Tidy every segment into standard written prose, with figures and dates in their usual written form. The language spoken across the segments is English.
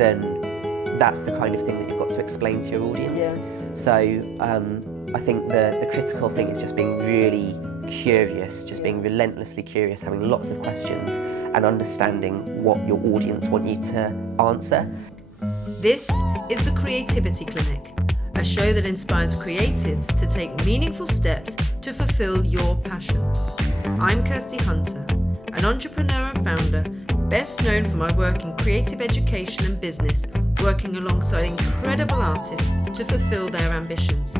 then that's the kind of thing that you've got to explain to your audience. Yeah. So I think the critical thing is just being really curious, just being relentlessly curious, having lots of questions and understanding what your audience want you to answer. This is the Creativity Clinic, a show that inspires creatives to take meaningful steps to fulfill your passion. I'm Kirsty Hunter, an entrepreneur and founder, best known for my work in creative education and business, working alongside incredible artists to fulfill their ambitions.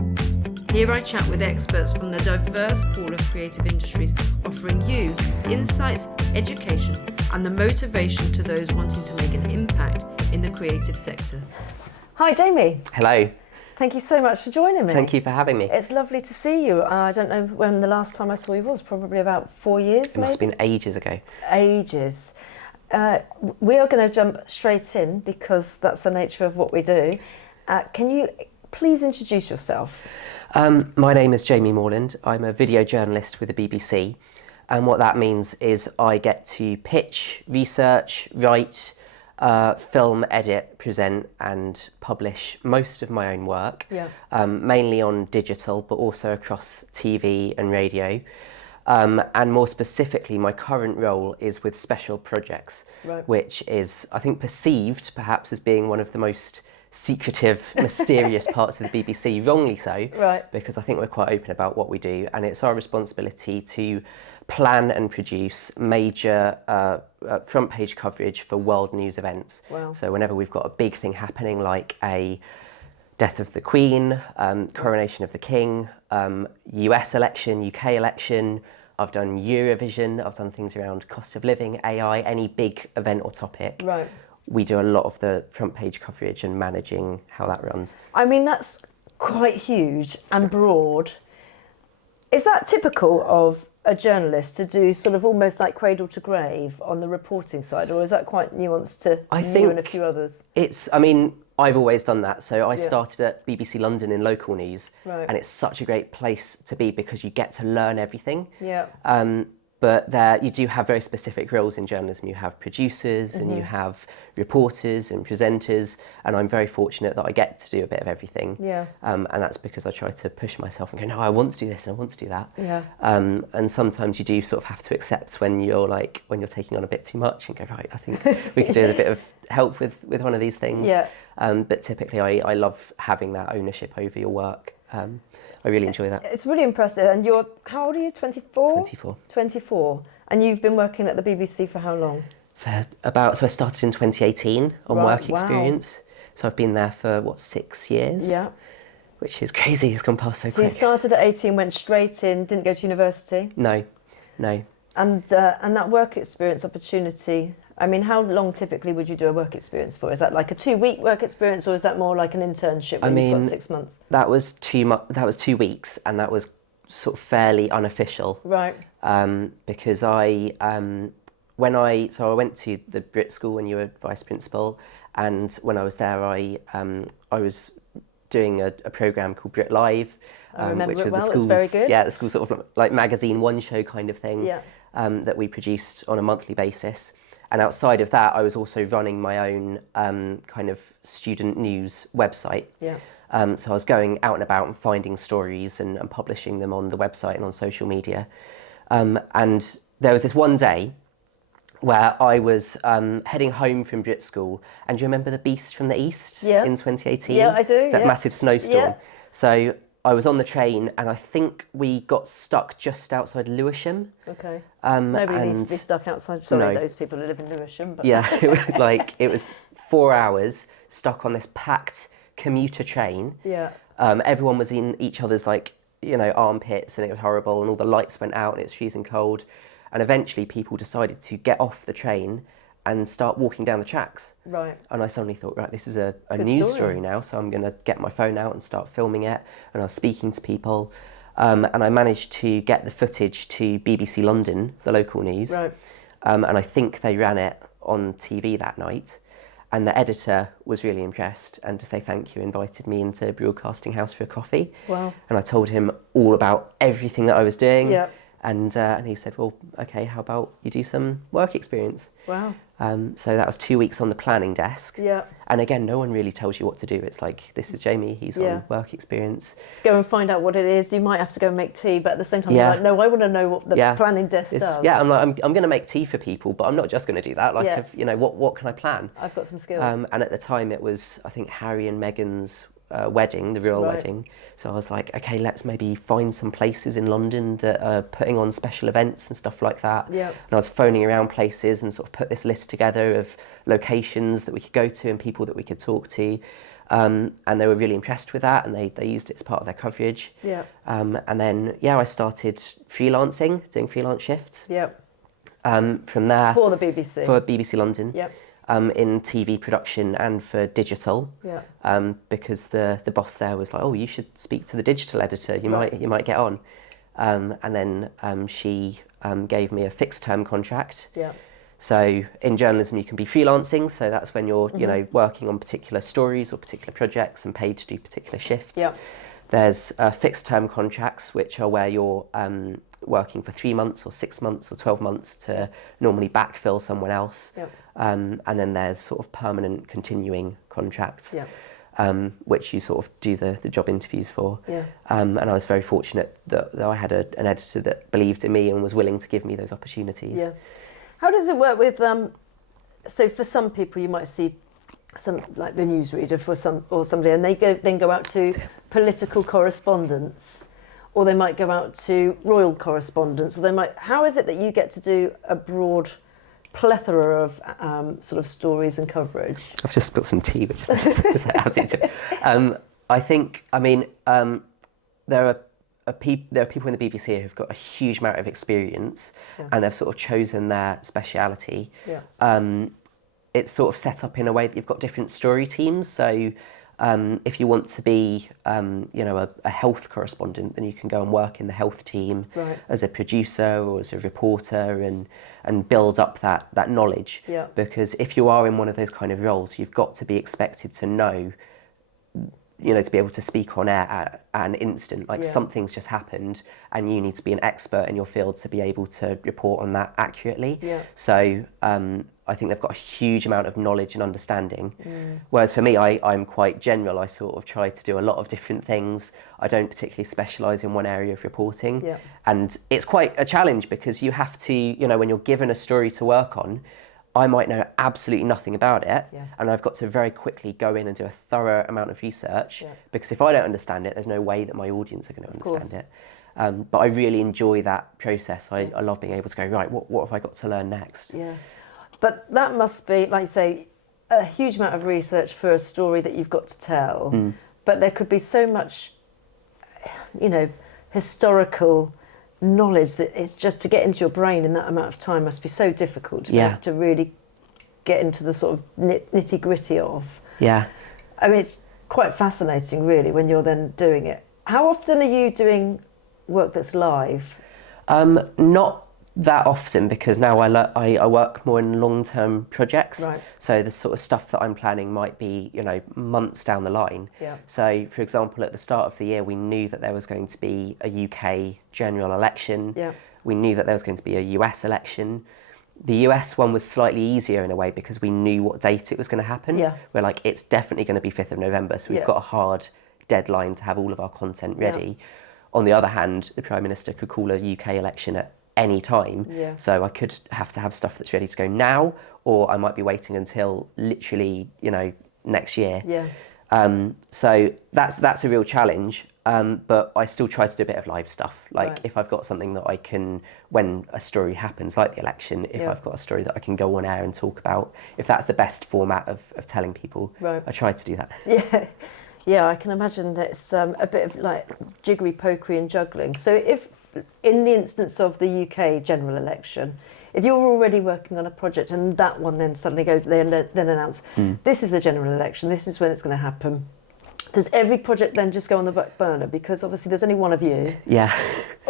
Here I chat with experts from the diverse pool of creative industries, offering you insights, education, and the motivation to those wanting to make an impact in the creative sector. Hi Jamie. Hello. Thank you so much for joining me. Thank you for having me. It's lovely to see you. I don't know when the last time I saw you was, probably about 4 years It must have been ages ago. Ages. We are going to jump straight in because that's the nature of what we do. Can you please introduce yourself? My name is Jamie Moreland. I'm a video journalist with the BBC, and what that means is I get to pitch, research, write, film, edit, present and publish most of my own work, mainly on digital but also across TV and radio. And more specifically, my current role is with special projects, which is, I think, perceived perhaps as being one of the most secretive, mysterious parts of the BBC, wrongly so, because I think we're quite open about what we do, and it's our responsibility to plan and produce major front page coverage for world news events. So whenever we've got a big thing happening, like a death of the Queen, coronation of the King, US election, UK election, I've done Eurovision, I've done things around cost of living, AI, any big event or topic. We do a lot of the front page coverage and managing how that runs. I mean, that's quite huge and broad. Is that typical of a journalist to do sort of almost like cradle to grave on the reporting side, or is that quite nuanced to you and a few others? I've always done that. So I started at BBC London in local news, and it's such a great place to be because you get to learn everything. But there, you do have very specific roles in journalism. You have producers and you have reporters and presenters, and I'm very fortunate that I get to do a bit of everything. And that's because I try to push myself and go, no, I want to do this, I want to do that. And sometimes you do sort of have to accept when you're taking on a bit too much and go, right, I think we could do with a bit of help with one of these things. But typically I love having that ownership over your work. I really enjoy that. It's really impressive. And how old are you, 24? 24. 24. And you've been working at the BBC for how long? So I started in 2018 on work experience. So I've been there for, 6 years? Which is crazy, it's gone past so quick. So you started at 18, went straight in, didn't go to university? No. And that work experience opportunity, I mean, how long typically would you do a work experience for? Is that like a 2-week work experience, or is that more like an internship when you've got 6 months? That was 2 weeks, and that was sort of fairly unofficial. Because I went to the Brit School when you were vice principal, and when I was there, I was doing a programme called Brit Live, I remember which it was well. the school's, it was very good. the school's sort of like magazine one show kind of thing that we produced on a monthly basis. And outside of that, I was also running my own kind of student news website. So I was going out and about and finding stories and publishing them on the website and on social media. And there was this one day where I was heading home from Brit School, and do you remember the Beast from the East in 2018? Yeah, I do. That massive snowstorm. So I was on the train, and I think we got stuck just outside Lewisham. Nobody needs to be stuck outside. Sorry, those people who live in Lewisham. But it was 4 hours stuck on this packed commuter train. Everyone was in each other's armpits, and it was horrible, and all the lights went out, and it's freezing cold. And eventually people decided to get off the train and start walking down the tracks. And I suddenly thought, right, this is a news story now, so I'm going to get my phone out and start filming it. And I was speaking to people, and I managed to get the footage to BBC London, the local news. And I think they ran it on TV that night. And the editor was really impressed, and to say thank you, invited me into Broadcasting House for a coffee. And I told him all about everything that I was doing. And he said, well, okay, how about you do some work experience? So that was 2 weeks on the planning desk. Yeah. And again, no one really tells you what to do. It's like, this is Jamie, he's on work experience. Go and find out what it is. You might have to go and make tea, but at the same time, Yeah. you're like, no, I want to know what the planning desk does. Yeah, I'm like, I'm going to make tea for people, but I'm not just going to do that. Like, Yeah. if, what can I plan? I've got some skills. And at the time, it was, I think, Harry and Meghan's wedding, the royal wedding. So I was like, okay, let's maybe find some places in London that are putting on special events and stuff like that. Yeah. And I was phoning around places and sort of put this list together of locations that we could go to and people that we could talk to. And they were really impressed with that, and they used it as part of their coverage. Yeah. And then, I started freelancing, doing freelance shifts. Yeah. From there... For the BBC. For BBC London. Yeah. In TV production and for digital. Yeah. Because the boss there was like, oh, you should speak to the digital editor. You might get on. And then she gave me a fixed term contract. Yeah. So in journalism, you can be freelancing. So that's when you're, working on particular stories or particular projects and paid to do particular shifts. Yeah. There's fixed term contracts, which are where you're working for 3 months or 6 months or 12 months to normally backfill someone else. Yeah. And then there's sort of permanent continuing contracts, which you sort of do the job interviews for. Yeah. And I was very fortunate that I had an editor that believed in me and was willing to give me those opportunities. Yeah. How does it work with, so for some people you might see some, like the newsreader or somebody, and they then go out to political correspondence, or they might go out to royal correspondence, or how is it that you get to do a broad plethora of sort of stories and coverage? I've just spilled some tea, which is absolutely. There are people in the BBC who've got a huge amount of experience, and they've sort of chosen their speciality. Yeah. It's sort of set up in a way that you've got different story teams. So if you want to be, a health correspondent, then you can go and work in the health team as a producer or as a reporter, and build up that knowledge. Yeah. Because if you are in one of those kind of roles, you've got to be expected to know, to be able to speak on air at an instant, like something's just happened and you need to be an expert in your field to be able to report on that accurately. Yeah. So I think they've got a huge amount of knowledge and understanding. Whereas for me, I'm quite general. I sort of try to do a lot of different things. I don't particularly specialise in one area of reporting. Yeah. And it's quite a challenge because you have to, when you're given a story to work on, I might know absolutely nothing about it, and I've got to very quickly go in and do a thorough amount of research, because if I don't understand it, there's no way that my audience are going to understand it. But I really enjoy that process. I love being able to go, right, what have I got to learn next? Yeah. But that must be, like you say, a huge amount of research for a story that you've got to tell. But there could be so much, historical knowledge that it's just to get into your brain in that amount of time must be so difficult to really get into the sort of nitty gritty of. Yeah. I mean, it's quite fascinating really when you're then doing it. How often are you doing work that's live? Not that often, because now I work more in long-term projects. Right. So the sort of stuff that I'm planning might be, months down the line. Yeah. So, for example, at the start of the year, we knew that there was going to be a UK general election. Yeah. We knew that there was going to be a US election. The US one was slightly easier in a way because we knew what date it was going to happen. Yeah. We're like, it's definitely going to be 5th of November. So we've got a hard deadline to have all of our content ready. Yeah. On the other hand, the Prime Minister could call a UK election at any time. Yeah. So I could have to have stuff that's ready to go now, or I might be waiting until literally, next year. Yeah. So that's a real challenge. But I still try to do a bit of live stuff. Like if I've got something that I can, when a story happens, like the election, if I've got a story that I can go on air and talk about, if that's the best format of telling people, I try to do that. Yeah. Yeah, I can imagine that it's a bit of like jiggery pokery and juggling. So if, in the instance of the UK general election, if you're already working on a project and that one then suddenly then announce, this is the general election, this is when it's going to happen, does every project then just go on the back burner because obviously there's only one of you? Yeah.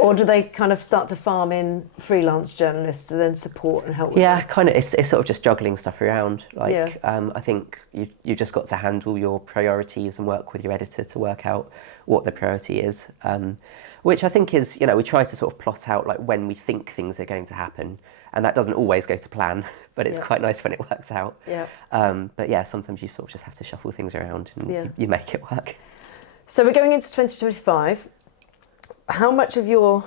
Or do they kind of start to farm in freelance journalists to then support and help with Yeah, that? kind of. It's sort of just juggling stuff around. Like, Yeah. I think you just got to handle your priorities and work with your editor to work out what the priority is. Which I think is, we try to sort of plot out like when we think things are going to happen, and that doesn't always go to plan, but it's Yeah. quite nice when it works out. Yeah. But yeah, sometimes you sort of just have to shuffle things around and Yeah. you make it work. So we're going into 2025. How much of your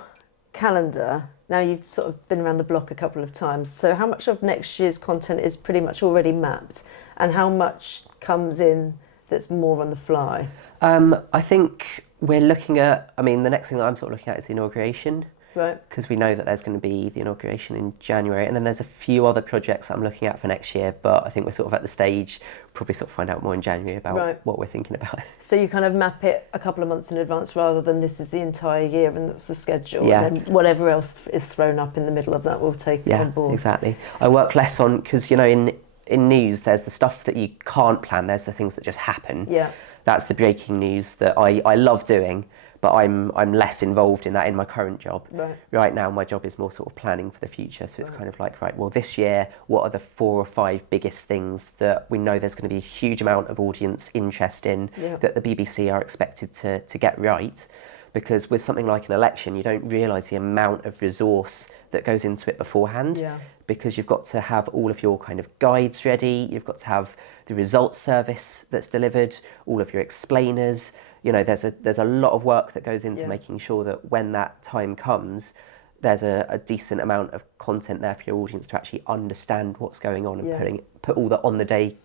calendar, now you've sort of been around the block a couple of times, so how much of next year's content is pretty much already mapped, and how much comes in that's more on the fly? I think we're looking at, the next thing that I'm sort of looking at is the inauguration. Right. Because we know that there's going to be the inauguration in January, and then there's a few other projects that I'm looking at for next year, but I think we're sort of at the stage, probably sort of find out more in January about what we're thinking about. So you kind of map it a couple of months in advance rather than this is the entire year and that's the schedule, and then whatever else is thrown up in the middle of that we'll take on board. Yeah, exactly. I work less on, because in news there's the stuff that you can't plan, there's the things that just happen. Yeah. That's the breaking news that I love doing, but I'm less involved in that in my current job. Right now my job is more sort of planning for the future, so it's kind of like, right, well this year what are the 4 or 5 biggest things that we know there's going to be a huge amount of audience interest in, that the BBC are expected to get right, because with something like an election you don't realise the amount of resource that goes into it beforehand, because you've got to have all of your kind of guides ready, you've got to have the results service that's delivered, all of your explainers. There's a lot of work that goes into making sure that when that time comes, there's a decent amount of content there for your audience to actually understand what's going on and put all the on-the-day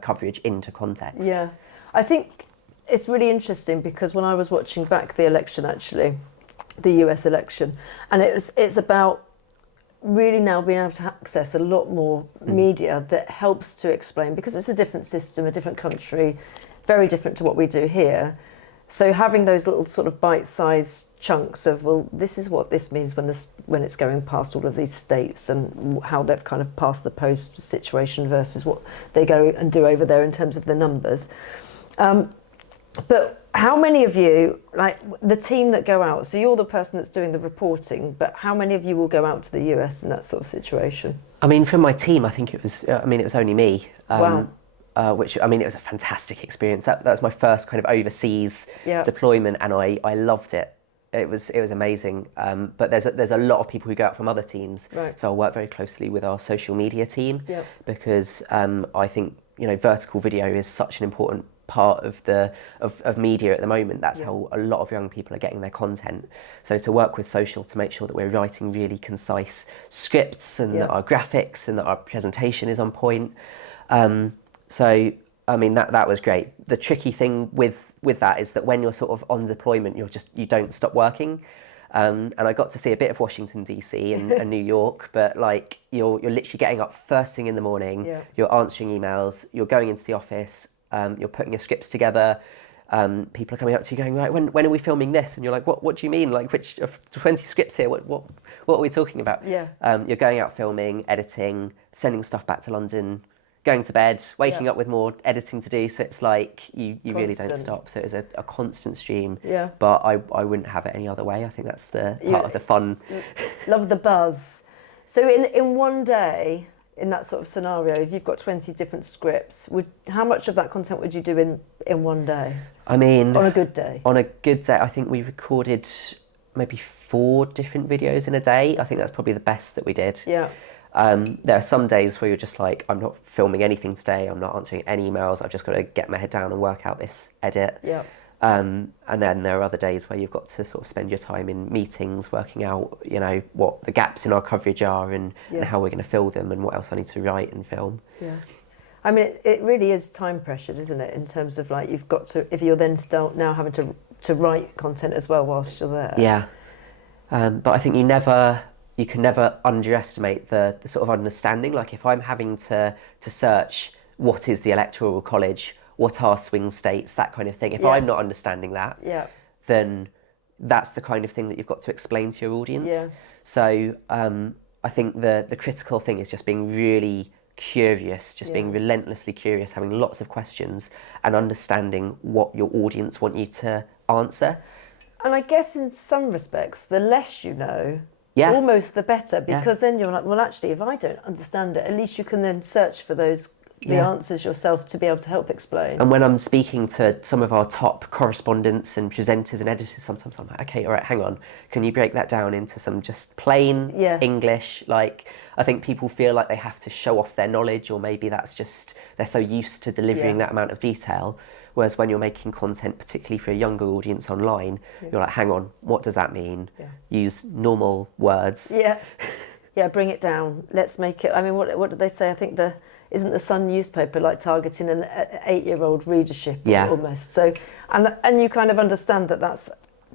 coverage into context. Yeah, I think it's really interesting because when I was watching back the election, actually, the US election, and it's about really now being able to access a lot more media that helps to explain, because it's a different system, a different country, very different to what we do here. So having those little sort of bite-sized chunks of, well, this is what this means when it's going past all of these states and how they've kind of passed the post situation versus what they go and do over there in terms of the numbers. But how many of you, like the team that go out, so you're the person that's doing the reporting, but how many of you will go out to the US in that sort of situation? From my team, I think it was only me. Wow. Which, it was a fantastic experience. That was my first kind of overseas deployment, and I loved it. It was amazing. But there's a lot of people who go out from other teams. Right. So I work very closely with our social media team, because I think vertical video is such an important part of media at the moment. That's how a lot of young people are getting their content. So to work with social to make sure that we're writing really concise scripts and that our graphics and that our presentation is on point. So that was great. The tricky thing with that is that when you're sort of on deployment, you don't stop working. And I got to see a bit of Washington DC and New York, but like you're literally getting up first thing in the morning, you're answering emails, you're going into the office, you're putting your scripts together. People are coming up to you going, right, when are we filming this? And you're like, what do you mean? Like, which of 20 scripts here? What are we talking about? You're going out filming, editing, sending stuff back to London, going to bed, waking up with more editing to do. So it's like you really don't stop. So it was a constant stream. But I wouldn't have it any other way. I think that's the part of the fun. Love the buzz. So in one day, in that sort of scenario, if you've got 20 different scripts, how much of that content would you do in one day? On a good day? On a good day, I think we recorded maybe 4 different videos in a day. I think that's probably the best that we did. There are some days where you're just like, I'm not filming anything today, I'm not answering any emails, I've just got to get my head down and work out this edit. And then there are other days where you've got to sort of spend your time in meetings working out, what the gaps in our coverage are and how we're going to fill them and what else I need to write and film. It really is time pressured, isn't it? In terms of like, you've got to, if you're then still now having to write content as well whilst you're there. But I think you can never underestimate the sort of understanding. Like if I'm having to search what is the Electoral College, what are swing states, that kind of thing. If I'm not understanding that, then that's the kind of thing that you've got to explain to your audience. So I think the critical thing is just being really curious, being relentlessly curious, having lots of questions and understanding what your audience want you to answer. And I guess in some respects, the less you know, Yeah. almost the better, Yeah. because then you're like, well, actually, if I don't understand it, at least you can then search for the Yeah. answers yourself to be able to help explain. And when I'm speaking to some of our top correspondents and presenters and editors, sometimes I'm like, okay, all right, hang on. Can you break that down into some just plain Yeah. English? Like, I think people feel like they have to show off their knowledge, or maybe that's just, they're so used to delivering Yeah. that amount of detail. Whereas when you're making content, particularly for a younger audience online, you're like, hang on, what does that mean? Yeah. Use normal words. Yeah. Yeah, bring it down. Let's make it. I mean, what did they say? I think isn't the Sun newspaper like targeting an 8-year-old readership Yeah. almost? So, and you kind of understand that that's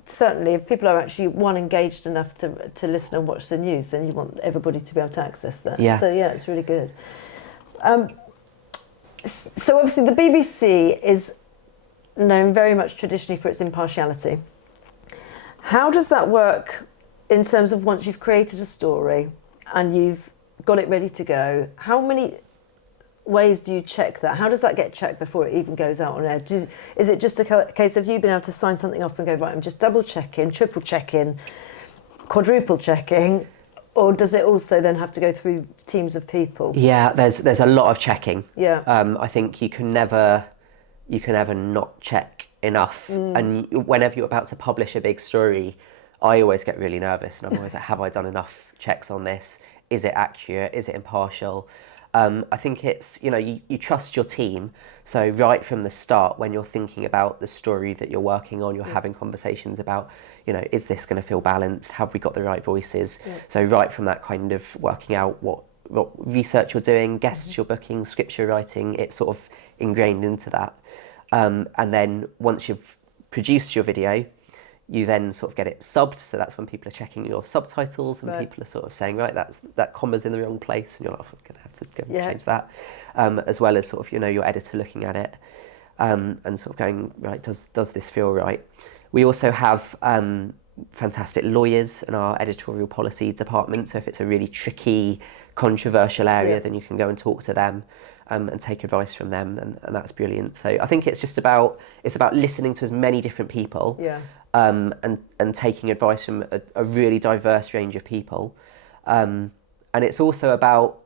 certainly, if people are actually engaged enough to listen and watch the news, then you want everybody to be able to access that. Yeah. So yeah, it's really good. So obviously the BBC is known very much traditionally for its impartiality. How does that work in terms of once you've created a story and you've got it ready to go? How many ways do you check that? How does that get checked before it even goes out on air? Is it just a case of you being able to sign something off and go, right, I'm just double checking, triple checking, quadruple checking, or does it also then have to go through teams of people? Yeah, there's a lot of checking. Yeah. I think you can never not check enough. And whenever you're about to publish a big story, I always get really nervous, and I'm always like, have I done enough checks on this? Is it accurate? Is it impartial? I think it's, you trust your team. So right from the start, when you're thinking about the story that you're working on, you're having conversations about, is this going to feel balanced? Have we got the right voices? Yeah. So right from that kind of working out what research you're doing, guests you're booking, scripts you're writing, it's sort of ingrained into that. And then once you've produced your video, you then sort of get it subbed. So that's when people are checking your subtitles, and Right. people are sort of saying, right, that comma's in the wrong place, and you're like, I'm going to have to go and change that. As well as sort of, your editor looking at it and sort of going, right, does this feel right? We also have fantastic lawyers in our editorial policy department. So if it's a really tricky, controversial area, then you can go and talk to them. And take advice from them, and that's brilliant. So I think it's about listening to as many different people, and taking advice from a really diverse range of people, and it's also about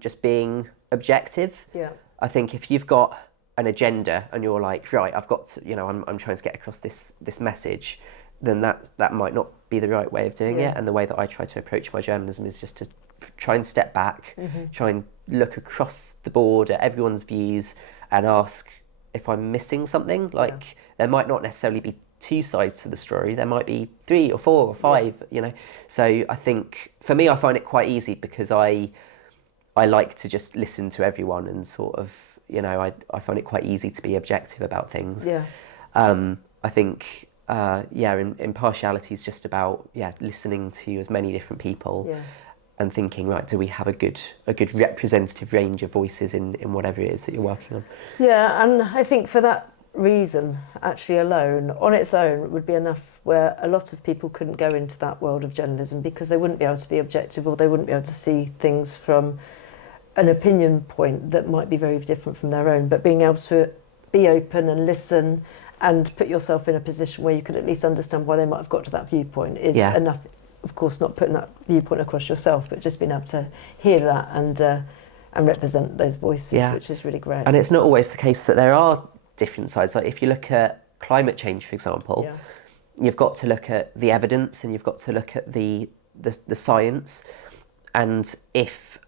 just being objective. Yeah. I think if you've got an agenda and you're like, right, I've got to, I'm trying to get across this message, then that might not be the right way of doing it. And the way that I try to approach my journalism is just to try and step back, try and look across the board at everyone's views and ask if I'm missing something. Like, there might not necessarily be two sides to the story, there might be 3 or 4 or 5, So I think for me, I find it quite easy because I like to just listen to everyone and sort of, I find it quite easy to be objective about things. Yeah. I think impartiality is just about listening to as many different people. Yeah. And thinking, right, do we have a good representative range of voices in whatever it is that you're working on? Yeah, and I think for that reason, actually alone, on its own, would be enough where a lot of people couldn't go into that world of journalism because they wouldn't be able to be objective, or they wouldn't be able to see things from an opinion point that might be very different from their own. But being able to be open and listen and put yourself in a position where you could at least understand why they might have got to that viewpoint is enough. Of course, not putting that viewpoint across yourself, but just being able to hear that and represent those voices, which is really great. And it's not always the case that there are different sides. Like if you look at climate change, for example, you've got to look at the evidence and you've got to look at the science. And if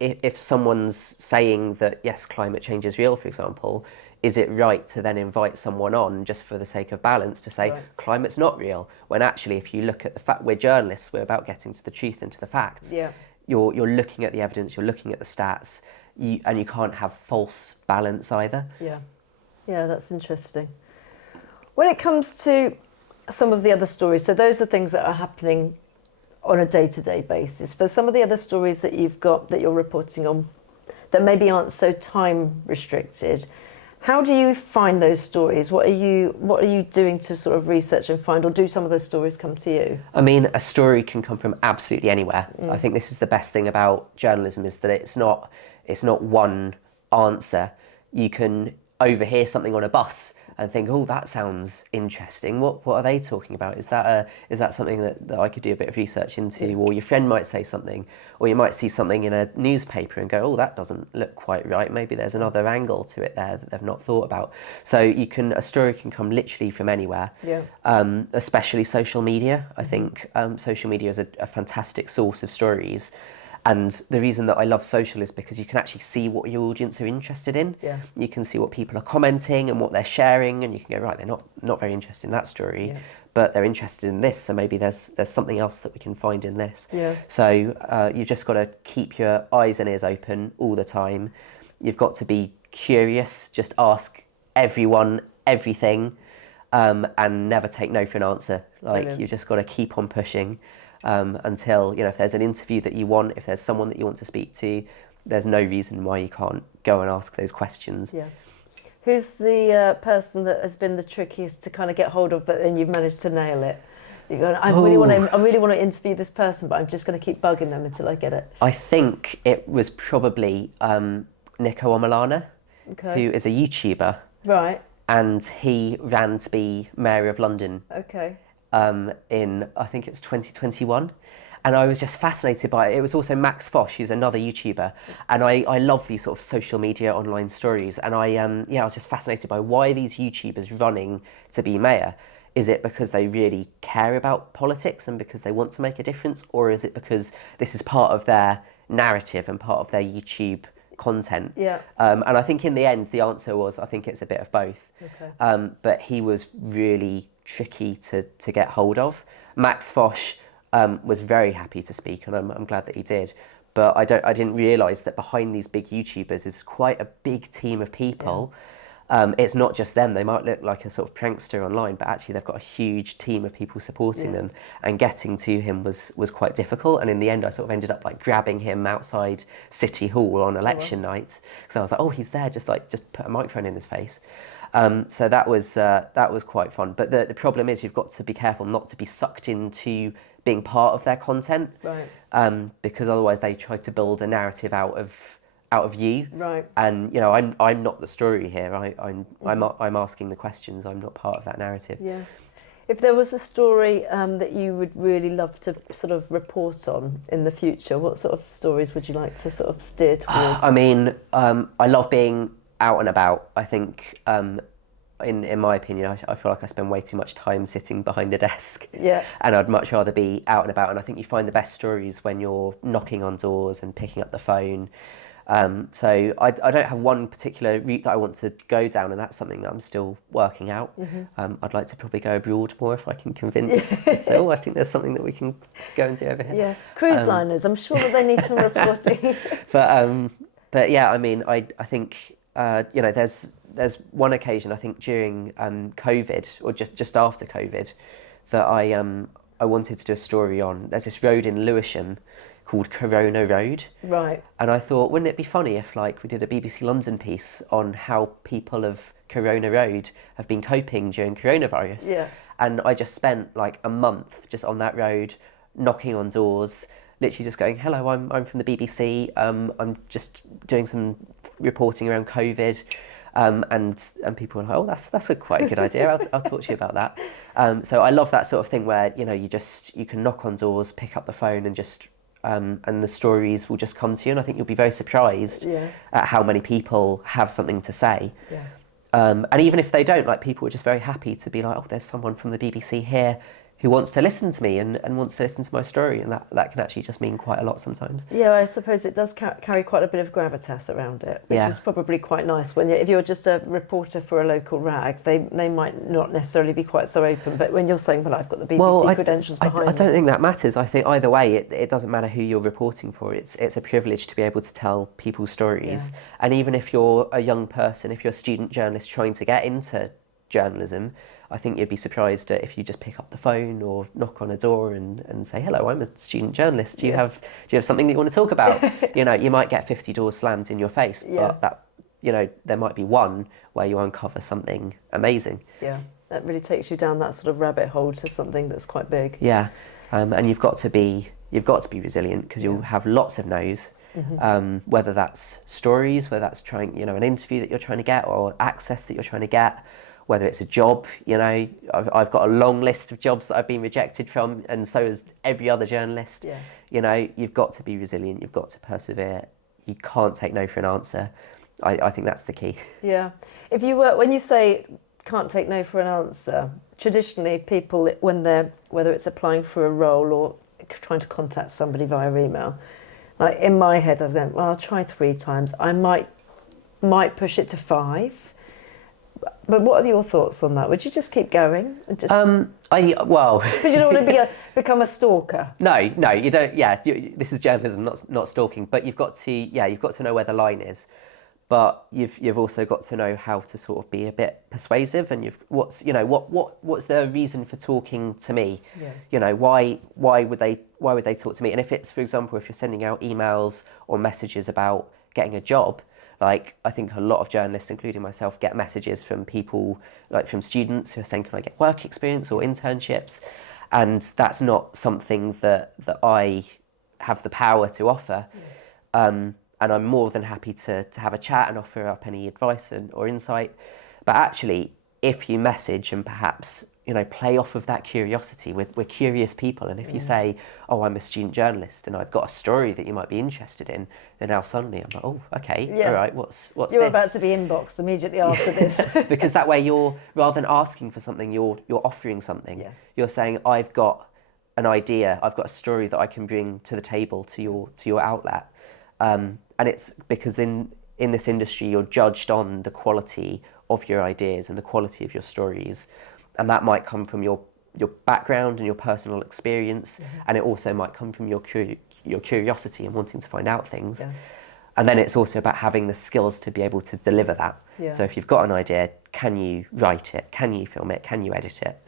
if someone's saying that yes, climate change is real, for example, is it right to then invite someone on just for the sake of balance to say climate's not real, when actually if you look at the fact, we're journalists, we're about getting to the truth and to the facts. You're looking at the evidence, you're looking at the stats, and you can't have false balance either. Yeah, that's interesting. When it comes to some of the other stories, so those are things that are happening on a day-to-day basis. For some of the other stories that you've got that you're reporting on that maybe aren't so time restricted, how do you find those stories? What are you doing to sort of research and find, or do some of those stories come to you? I mean, a story can come from absolutely anywhere. I think this is the best thing about journalism, is that it's not one answer. You can overhear something on a bus and think, oh, that sounds interesting. What are they talking about? Is that something that I could do a bit of research into? Or your friend might say something, or you might see something in a newspaper and go, oh, that doesn't look quite right. Maybe there's another angle to it there that they've not thought about. So a story can come literally from anywhere. Yeah. Especially social media. I think social media is a fantastic source of stories. And the reason that I love social is because you can actually see what your audience are interested in. Yeah. You can see what people are commenting and what they're sharing, and you can go, right, they're not very interested in that story, but they're interested in this, so maybe there's something else that we can find in this. Yeah. So you've just got to keep your eyes and ears open all the time. You've got to be curious, just ask everyone everything, and never take no for an answer. Like, Brilliant. you've just got to keep on pushing. Until, if there's an interview that you want, if there's someone that you want to speak to, there's no reason why you can't go and ask those questions. Yeah. Who's the person that has been the trickiest to kind of get hold of, but then you've managed to nail it? You go, I really want to interview this person, but I'm just going to keep bugging them until I get it. I think it was probably Nico Omilana, who is a YouTuber. Right. And he ran to be Mayor of London. Okay. In, I think it was 2021. And I was just fascinated by it. It was also Max Fosh, who's another YouTuber. And I love these sort of social media online stories. And I was just fascinated by why these YouTubers running to be mayor. Is it because they really care about politics and because they want to make a difference? Or is it because this is part of their narrative and part of their YouTube content? Yeah. And I think in the end, the answer was, I think it's a bit of both. Okay. But he was really tricky to get hold of. Max Fosh was very happy to speak, and I'm glad that he did. But I didn't realise that behind these big YouTubers is quite a big team of people. It's not just them. They might look like a sort of prankster online, but actually they've got a huge team of people supporting them, and getting to him was quite difficult. And in the end, I sort of ended up like grabbing him outside City Hall on election night, because I was like, oh, he's there, just put a microphone in his face. So that was quite fun. But the problem is, you've got to be careful not to be sucked into being part of their content, right? Because otherwise they try to build a narrative out of you, right? And I'm not the story here. I'm asking the questions. I'm not part of that narrative. Yeah. If there was a story that you would really love to sort of report on in the future, what sort of stories would you like to sort of steer towards? I mean, I love being out and about. I think, in my opinion, I feel like I spend way too much time sitting behind a desk. Yeah. And I'd much rather be out and about. And I think you find the best stories when you're knocking on doors and picking up the phone. So I don't have one particular route that I want to go down, and that's something that I'm still working out. I'd like to probably go abroad more if I can convince. So I think there's something that we can go and do over here. Yeah, cruise liners. I'm sure that they need some reporting. But yeah, I mean, I think there's one occasion, I think during COVID, or just after COVID, that I wanted to do a story on. There's this road in Lewisham called Corona Road. Right. And I thought, wouldn't it be funny if we did a BBC London piece on how people of Corona Road have been coping during coronavirus? Yeah. And I just spent like a month just on that road, knocking on doors, literally just going, hello, I'm from the BBC. I'm just doing some reporting around COVID. And people were like, oh, that's a quite a good idea. I'll talk to you about that. So I love that sort of thing where, you can knock on doors, pick up the phone, and just and the stories will just come to you. And I think you'll be very surprised at how many people have something to say. Yeah. And even if they don't, like, people are just very happy to be like, oh, there's someone from the BBC here who wants to listen to me and wants to listen to my story, and that can actually just mean quite a lot sometimes. Yeah, I suppose it does carry quite a bit of gravitas around it, which is probably quite nice. If you're just a reporter for a local rag, they might not necessarily be quite so open, but when you're saying, well, I've got the BBC credentials behind me. I don't think that matters. I think either way, it doesn't matter who you're reporting for. It's a privilege to be able to tell people's stories. Yeah. And even if you're a young person, if you're a student journalist trying to get into journalism, I think you'd be surprised if you just pick up the phone or knock on a door and say, hello, I'm a student journalist. Do you have something that you want to talk about? You might get 50 doors slammed in your face, but there might be one where you uncover something amazing. Yeah, that really takes you down that sort of rabbit hole to something that's quite big. Yeah, and you've got to be resilient, because you'll have lots of no's. Whether that's stories, whether that's trying, an interview that you're trying to get, or access that you're trying to get, whether it's a job, I've got a long list of jobs that I've been rejected from, and so has every other journalist. Yeah. You've got to be resilient, you've got to persevere. You can't take no for an answer. I think that's the key. Yeah. When you say can't take no for an answer, traditionally people, whether it's applying for a role or trying to contact somebody via email, like in my head I've gone, well, I'll try 3 times. I might push it to 5. But what are your thoughts on that? Would you just keep going? And just... Well, but you don't want to become a stalker. No, you don't. Yeah, this is journalism, not stalking. But you've got to know where the line is. But you've also got to know how to sort of be a bit persuasive, and what's the reason for talking to me? Yeah. Why would they talk to me? And if it's, for example, if you're sending out emails or messages about getting a job, like I think a lot of journalists, including myself, get messages from people, like from students who are saying, can I get work experience or internships? And that's not something that I have the power to offer. And I'm more than happy to have a chat and offer up any advice or insight. But actually, if you message and perhaps, play off of that curiosity, we're curious people. And if you say, oh, I'm a student journalist and I've got a story that you might be interested in, then now suddenly I'm like, oh, okay, all right, what's You're this? about to be inboxed immediately after this. Because that way rather than asking for something, you're offering something. Yeah. You're saying, I've got an idea, I've got a story that I can bring to the table, to your outlet. And it's because in this industry, you're judged on the quality of your ideas and the quality of your stories. And that might come from your background and your personal experience. And it also might come from your curiosity and wanting to find out things. Yeah. And then it's also about having the skills to be able to deliver that. Yeah. So if you've got an idea, can you write it? Can you film it? Can you edit it?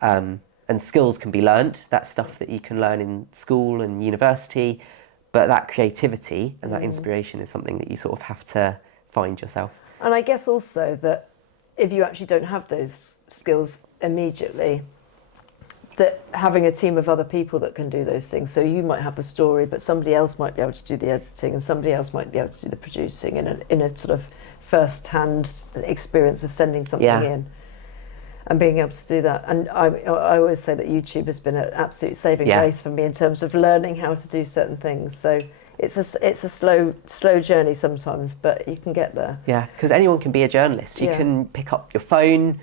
And skills can be learnt. That's stuff that you can learn in school and university. But that creativity and that inspiration is something that you sort of have to find yourself. And I guess also that if you actually don't have those skills immediately, that having a team of other people that can do those things. So you might have the story, but somebody else might be able to do the editing, and somebody else might be able to do the producing in a sort of first-hand experience of sending something in. And being able to do that. And I always say that YouTube has been an absolute saving grace for me in terms of learning how to do certain things. So it's a slow journey sometimes, but you can get there. Yeah, because anyone can be a journalist. You can pick up your phone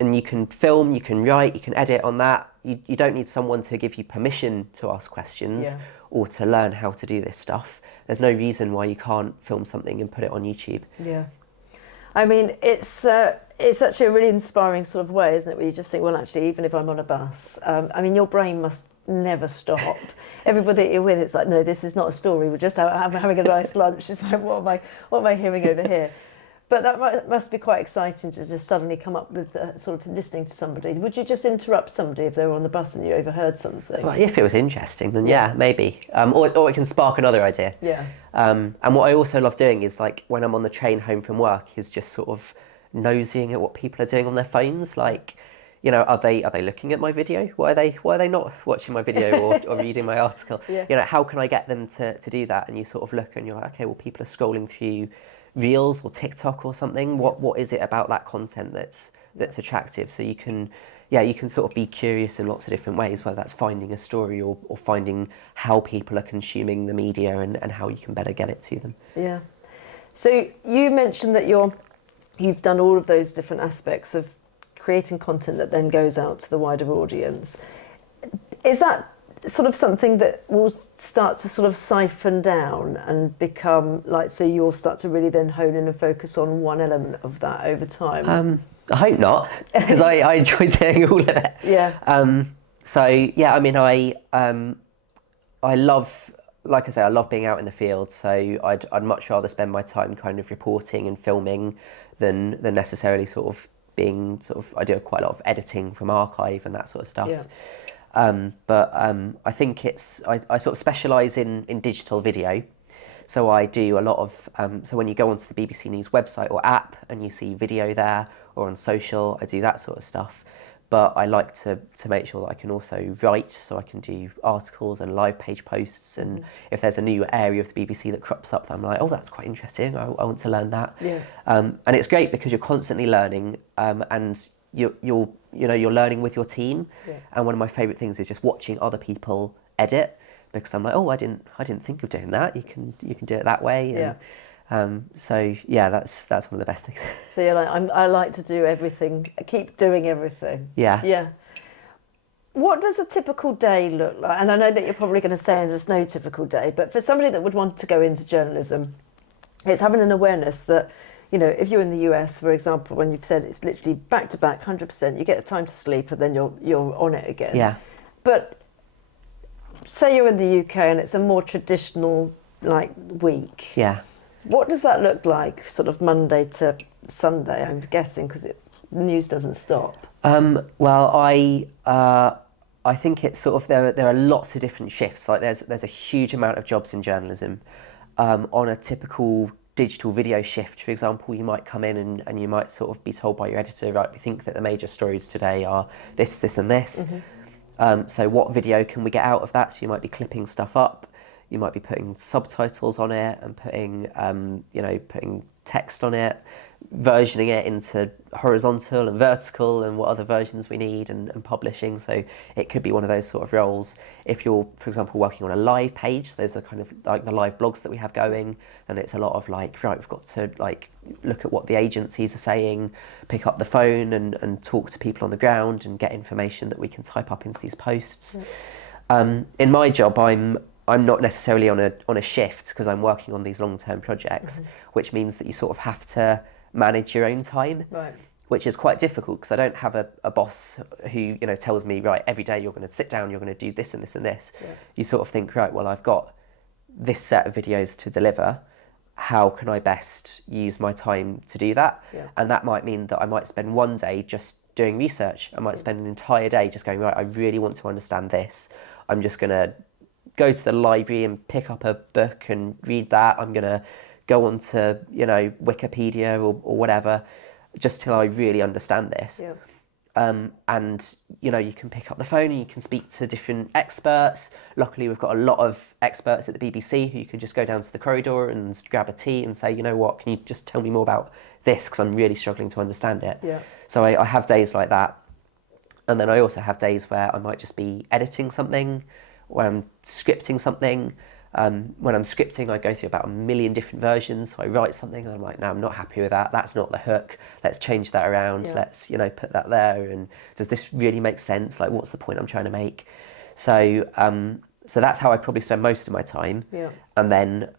and you can film, you can write, you can edit on that. You don't need someone to give you permission to ask questions or to learn how to do this stuff. There's no reason why you can't film something and put it on YouTube. Yeah. I mean, it's actually a really inspiring sort of way, isn't it, where you just think, well, actually, even if I'm on a bus, I mean, your brain must never stop. Everybody that you're with, it's like, no, this is not a story, we're just having a nice lunch. It's like, what am I hearing over here? But that must be quite exciting to just suddenly come up with sort of listening to somebody. Would you just interrupt somebody if they were on the bus and you overheard something? Well, if it was interesting, then yeah, maybe. Or it can spark another idea. Yeah. And what I also love doing is, like, when I'm on the train home from work, is just sort of nosying at what people are doing on their phones. Like, are they looking at my video? Why are they not watching my video or reading my article? Yeah. How can I get them to do that? And you sort of look and you're like, okay, well, people are scrolling through Reels or TikTok or something. What is it about that content that's attractive? So you can sort of be curious in lots of different ways, whether that's finding a story or finding how people are consuming the media and how you can better get it to them. Yeah. So you mentioned that you've done all of those different aspects of creating content that then goes out to the wider audience. Is that sort of something that will start to sort of siphon down and become like, so you'll start to really then hone in and focus on one element of that over time? I hope not, because I enjoy doing all of it. Yeah. So yeah, I mean, I love, like I say, I love being out in the field. So I'd much rather spend my time kind of reporting and filming than necessarily sort of being I do quite a lot of editing from archive and that sort of stuff. Yeah. But I think I sort of specialise in digital video. So I do a lot of, so when you go onto the BBC News website or app and you see video there, or on social, I do that sort of stuff. but I like to make sure that I can also write, so I can do articles and live page posts. And if there's a new area of the BBC that crops up, I'm like, oh, that's quite interesting. I want to learn that. Yeah. And it's great because you're constantly learning, and you're learning with your team. Yeah. And one of my favourite things is just watching other people edit, because I'm like, oh, I didn't think of doing that. You can do it that way. And, Yeah. so yeah, that's one of the best things. So you're like, I like to do everything. I keep doing everything. Yeah. Yeah. What does a typical day look like? And I know that you're probably going to say there's no typical day, but for somebody that would want to go into journalism, it's having an awareness that, you know, if you're in the US, for example, when you've said it's literally back to back, 100%, you get time to sleep and then you're on it again. Yeah. But say you're in the UK and it's a more traditional like week. Yeah. What does that look like, sort of Monday to Sunday, I'm guessing, because news doesn't stop? Well, I think it's sort of, there are lots of different shifts. Like there's a huge amount of jobs in journalism. On a typical digital video shift, for example, you might come in and you might sort of be told by your editor, right, we think that the major stories today are this, this and this. So what video can we get out of that? So you might be clipping stuff up. You might be putting subtitles on it and putting text on it, versioning it into horizontal and vertical and what other versions we need, and publishing. So it could be one of those sort of roles. If you're, for example, working on a live page, those are kind of like the live blogs that we have going, then it's a lot of like, right, we've got to like look at what the agencies are saying, pick up the phone and talk to people on the ground and get information that we can type up into these posts. In my job, I'm not necessarily on a shift, because I'm working on these long-term projects, which means that you sort of have to manage your own time, Right. which is quite difficult, because I don't have a boss who tells me, right, every day you're going to sit down, you're going to do this and this and this. Yeah. You sort of think, right, well, I've got this set of videos to deliver. How can I best use my time to do that? Yeah. And that might mean that I might spend one day just doing research. I might spend an entire day just going, right, I really want to understand this. I'm just going to go to the library and pick up a book and read that. I'm going to go on to, Wikipedia or whatever, just till I really understand this. Yeah. And, you can pick up the phone and you can speak to different experts. Luckily, we've got a lot of experts at the BBC who you can just go down to the corridor and grab a tea and say, you know what, can you just tell me more about this? Because I'm really struggling to understand it. Yeah. So I have days like that. And then I also have days where I might just be editing something, where I'm scripting something. When I'm scripting, I go through about 1 million different versions. So I write something and I'm like, no, I'm not happy with that. That's not the hook. Let's change that around. Yeah. Let's, put that there. And does this really make sense? Like, what's the point I'm trying to make? So that's how I probably spend most of my time. Yeah. And then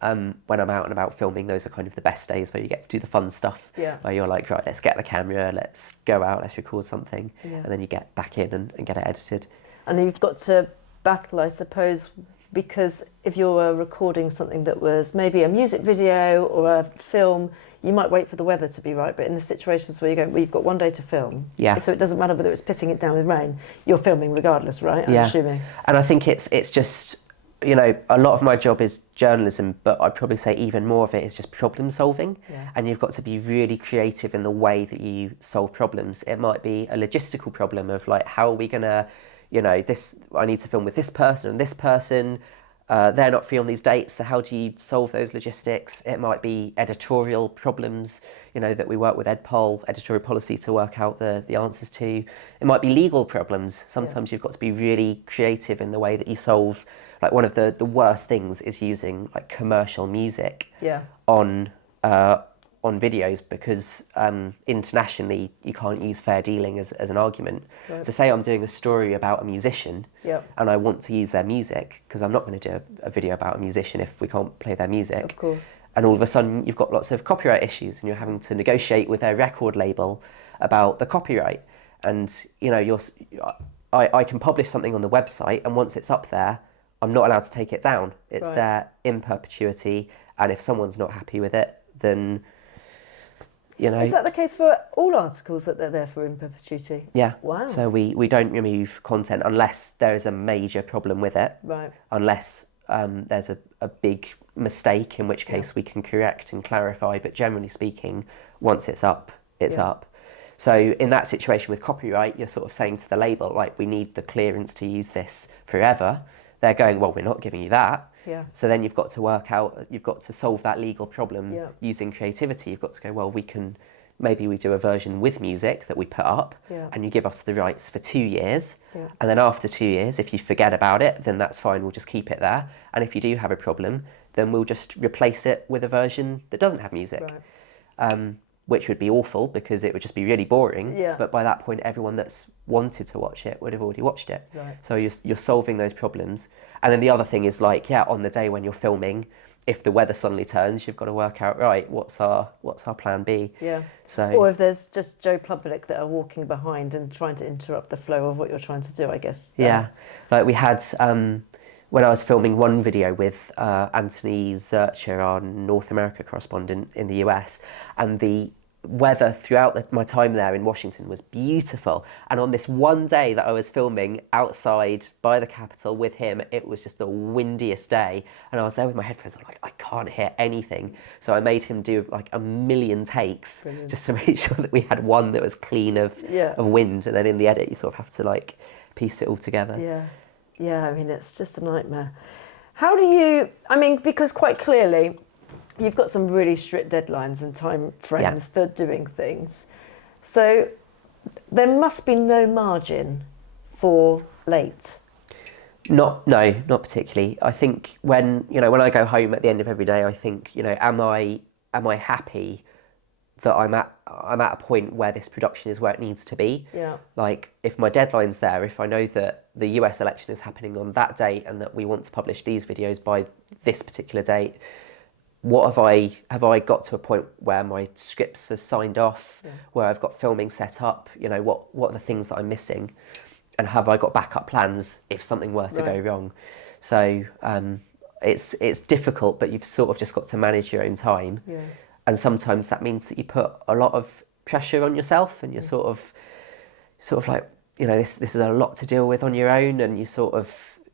when I'm out and about filming, those are kind of the best days where you get to do the fun stuff. Yeah. Where you're like, right, let's get the camera, let's go out, let's record something. Yeah. And then you get back in and get it edited. And you've got to battle, I suppose, because if you're recording something that was maybe a music video or a film, you might wait for the weather to be right. But in the situations where you've got one day to film, Yeah. so it doesn't matter whether it's pissing it down with rain, you're filming regardless, right? I'm Yeah. assuming. And I think it's just, a lot of my job is journalism, but I'd probably say even more of it is just problem solving. Yeah. And you've got to be really creative in the way that you solve problems. It might be a logistical problem of like, how are we going to, I need to film with this person and this person. They're not free on these dates, so how do you solve those logistics? It might be editorial problems, that we work with EdPol, editorial policy, to work out the answers to. It might be legal problems. Sometimes you've got to be really creative in the way that you solve. Like, one of the worst things is using like commercial music Yeah. on videos, because internationally you can't use fair dealing as an argument. Right. So say I'm doing a story about a musician, Yeah. and I want to use their music, because I'm not going to do a video about a musician if we can't play their music. Of course. And all of a sudden you've got lots of copyright issues and you're having to negotiate with their record label about the copyright. And I can publish something on the website, and once it's up there, I'm not allowed to take it down. It's Right. there in perpetuity, and if someone's not happy with it, then Is that the case for all articles, that they're there for in perpetuity? yeah. Wow. So we don't remove content unless there is a major problem with it, Right. unless there's a big mistake, in which case we can correct and clarify. But generally speaking, once it's up, it's Yeah. up. So in that situation with copyright, you're sort of saying to the label, right, we need the clearance to use this forever. They're going, well, we're not giving you that. Yeah. So then you've got to work out, you've got to solve that legal problem Yeah. using creativity. You've got to go, well, maybe we do a version with music that we put up, and you give us the rights for 2 years. Yeah. And then after 2 years, if you forget about it, then that's fine, we'll just keep it there. And if you do have a problem, then we'll just replace it with a version that doesn't have music. Right. Which would be awful because it would just be really boring. Yeah. But by that point, everyone that's wanted to watch it would have already watched it. Right. So you're solving those problems. And then the other thing is like, on the day when you're filming, if the weather suddenly turns, you've got to work out, right, what's our plan B? Yeah. So, or if there's just Joe Public that are walking behind and trying to interrupt the flow of what you're trying to do, I guess. Yeah. Like we had, when I was filming one video with Anthony Zurcher, our North America correspondent in the US, and the weather throughout my time there in Washington was beautiful, and on this one day that I was filming outside by the Capitol with him, it was just the windiest day, and I was there with my headphones. I'm like, I can't hear anything, so I made him do like 1,000,000 takes. Brilliant. Just to make sure that we had one that was clean of wind, and then in the edit you sort of have to like piece it all together. Yeah, I mean, it's just a nightmare. How do you, I mean, because quite clearly you've got some really strict deadlines and time frames for doing things. So there must be no margin for late. No, not particularly. I think when I go home at the end of every day, I think, am I happy that I'm at a point where this production is where it needs to be? Yeah. Like if my deadline's there, if I know that the US election is happening on that date and that we want to publish these videos by this particular date, what have I got to a point where my scripts are signed off, where I've got filming set up, what are the things that I'm missing, and have I got backup plans if something were to go wrong? So it's difficult, but you've sort of just got to manage your own time. Yeah. And sometimes that means that you put a lot of pressure on yourself, and you're sort of like, this is a lot to deal with on your own, and you sort of,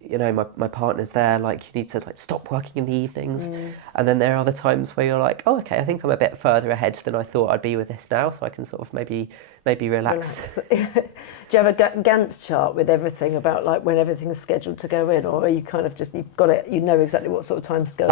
my partner's there, like, you need to like stop working in the evenings. And then there are other times where you're like, oh, okay, I think I'm a bit further ahead than I thought I'd be with this now, so I can sort of maybe relax. Do you have a Gantt chart with everything about like when everything's scheduled to go in, or are you kind of just, you've got it, exactly what sort of time scale?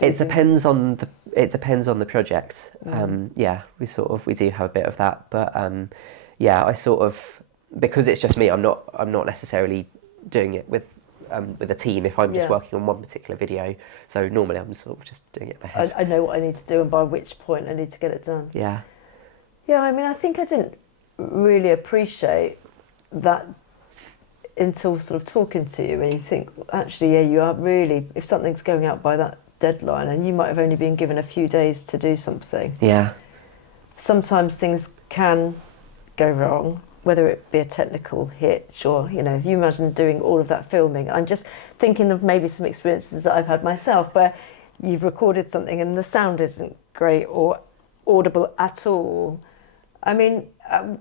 It depends on the project. We do have a bit of that, but I sort of, because it's just me, I'm not necessarily doing it with a team if I'm just working on one particular video. So normally I'm sort of just doing it in my head. I know what I need to do and by which point I need to get it done. Yeah. Yeah, I mean, I think I didn't really appreciate that until sort of talking to you, and you think, actually, you are really, if something's going out by that deadline and you might have only been given a few days to do something. Yeah. Sometimes things can go wrong, whether it be a technical hitch or, if you imagine doing all of that filming. I'm just thinking of maybe some experiences that I've had myself where you've recorded something and the sound isn't great or audible at all. I mean, at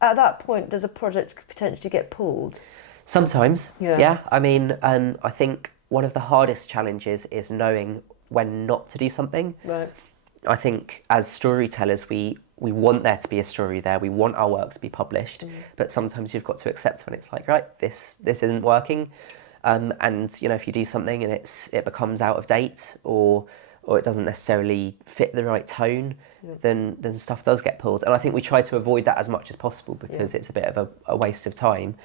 that point, does a project potentially get pulled? Sometimes, yeah. I mean, I think one of the hardest challenges is knowing when not to do something. Right. I think as storytellers, we want there to be a story there. We want our work to be published, but sometimes you've got to accept when it's like, right, this isn't working, and if you do something and it becomes out of date or it doesn't necessarily fit the right tone, then stuff does get pulled. And I think we try to avoid that as much as possible because it's a bit of a waste of time.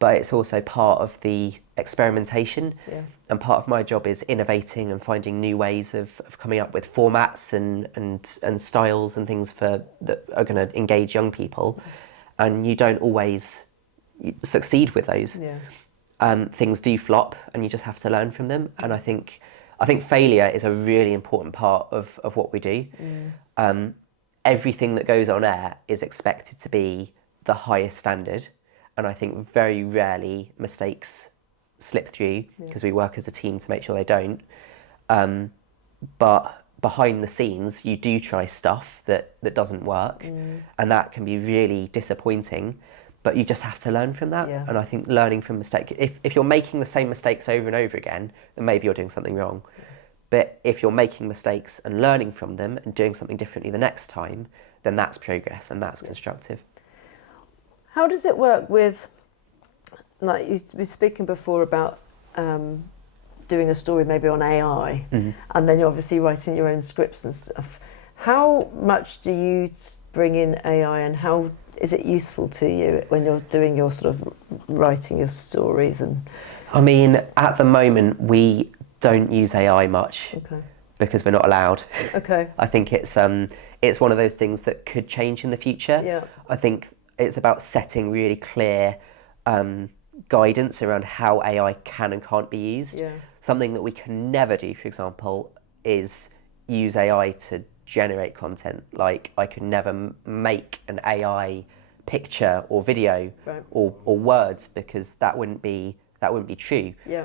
But it's also part of the experimentation. Yeah. And part of my job is innovating and finding new ways of coming up with formats and styles and things that are going to engage young people. And you don't always succeed with those. Yeah. Things do flop and you just have to learn from them. And I think failure is a really important part of what we do. Everything that goes on air is expected to be the highest standard. And I think very rarely mistakes slip through because we work as a team to make sure they don't. But behind the scenes, you do try stuff that doesn't work. And that can be really disappointing. But you just have to learn from that. Yeah. And I think learning from mistakes, if you're making the same mistakes over and over again, then maybe you're doing something wrong. But if you're making mistakes and learning from them and doing something differently the next time, then that's progress and that's constructive. How does it work with, like you were speaking before about doing a story maybe on AI, and then you're obviously writing your own scripts and stuff. How much do you bring in AI, and how is it useful to you when you're doing your sort of writing your stories? And I mean, at the moment, we don't use AI much. Okay. Because we're not allowed. Okay. I think it's one of those things that could change in the future. Yeah. I think it's about setting really clear guidance around how AI can and can't be used. Yeah. Something that we can never do, for example, is use AI to generate content. Like, I could never make an AI picture or video, Right. or words, because that wouldn't be true. Yeah.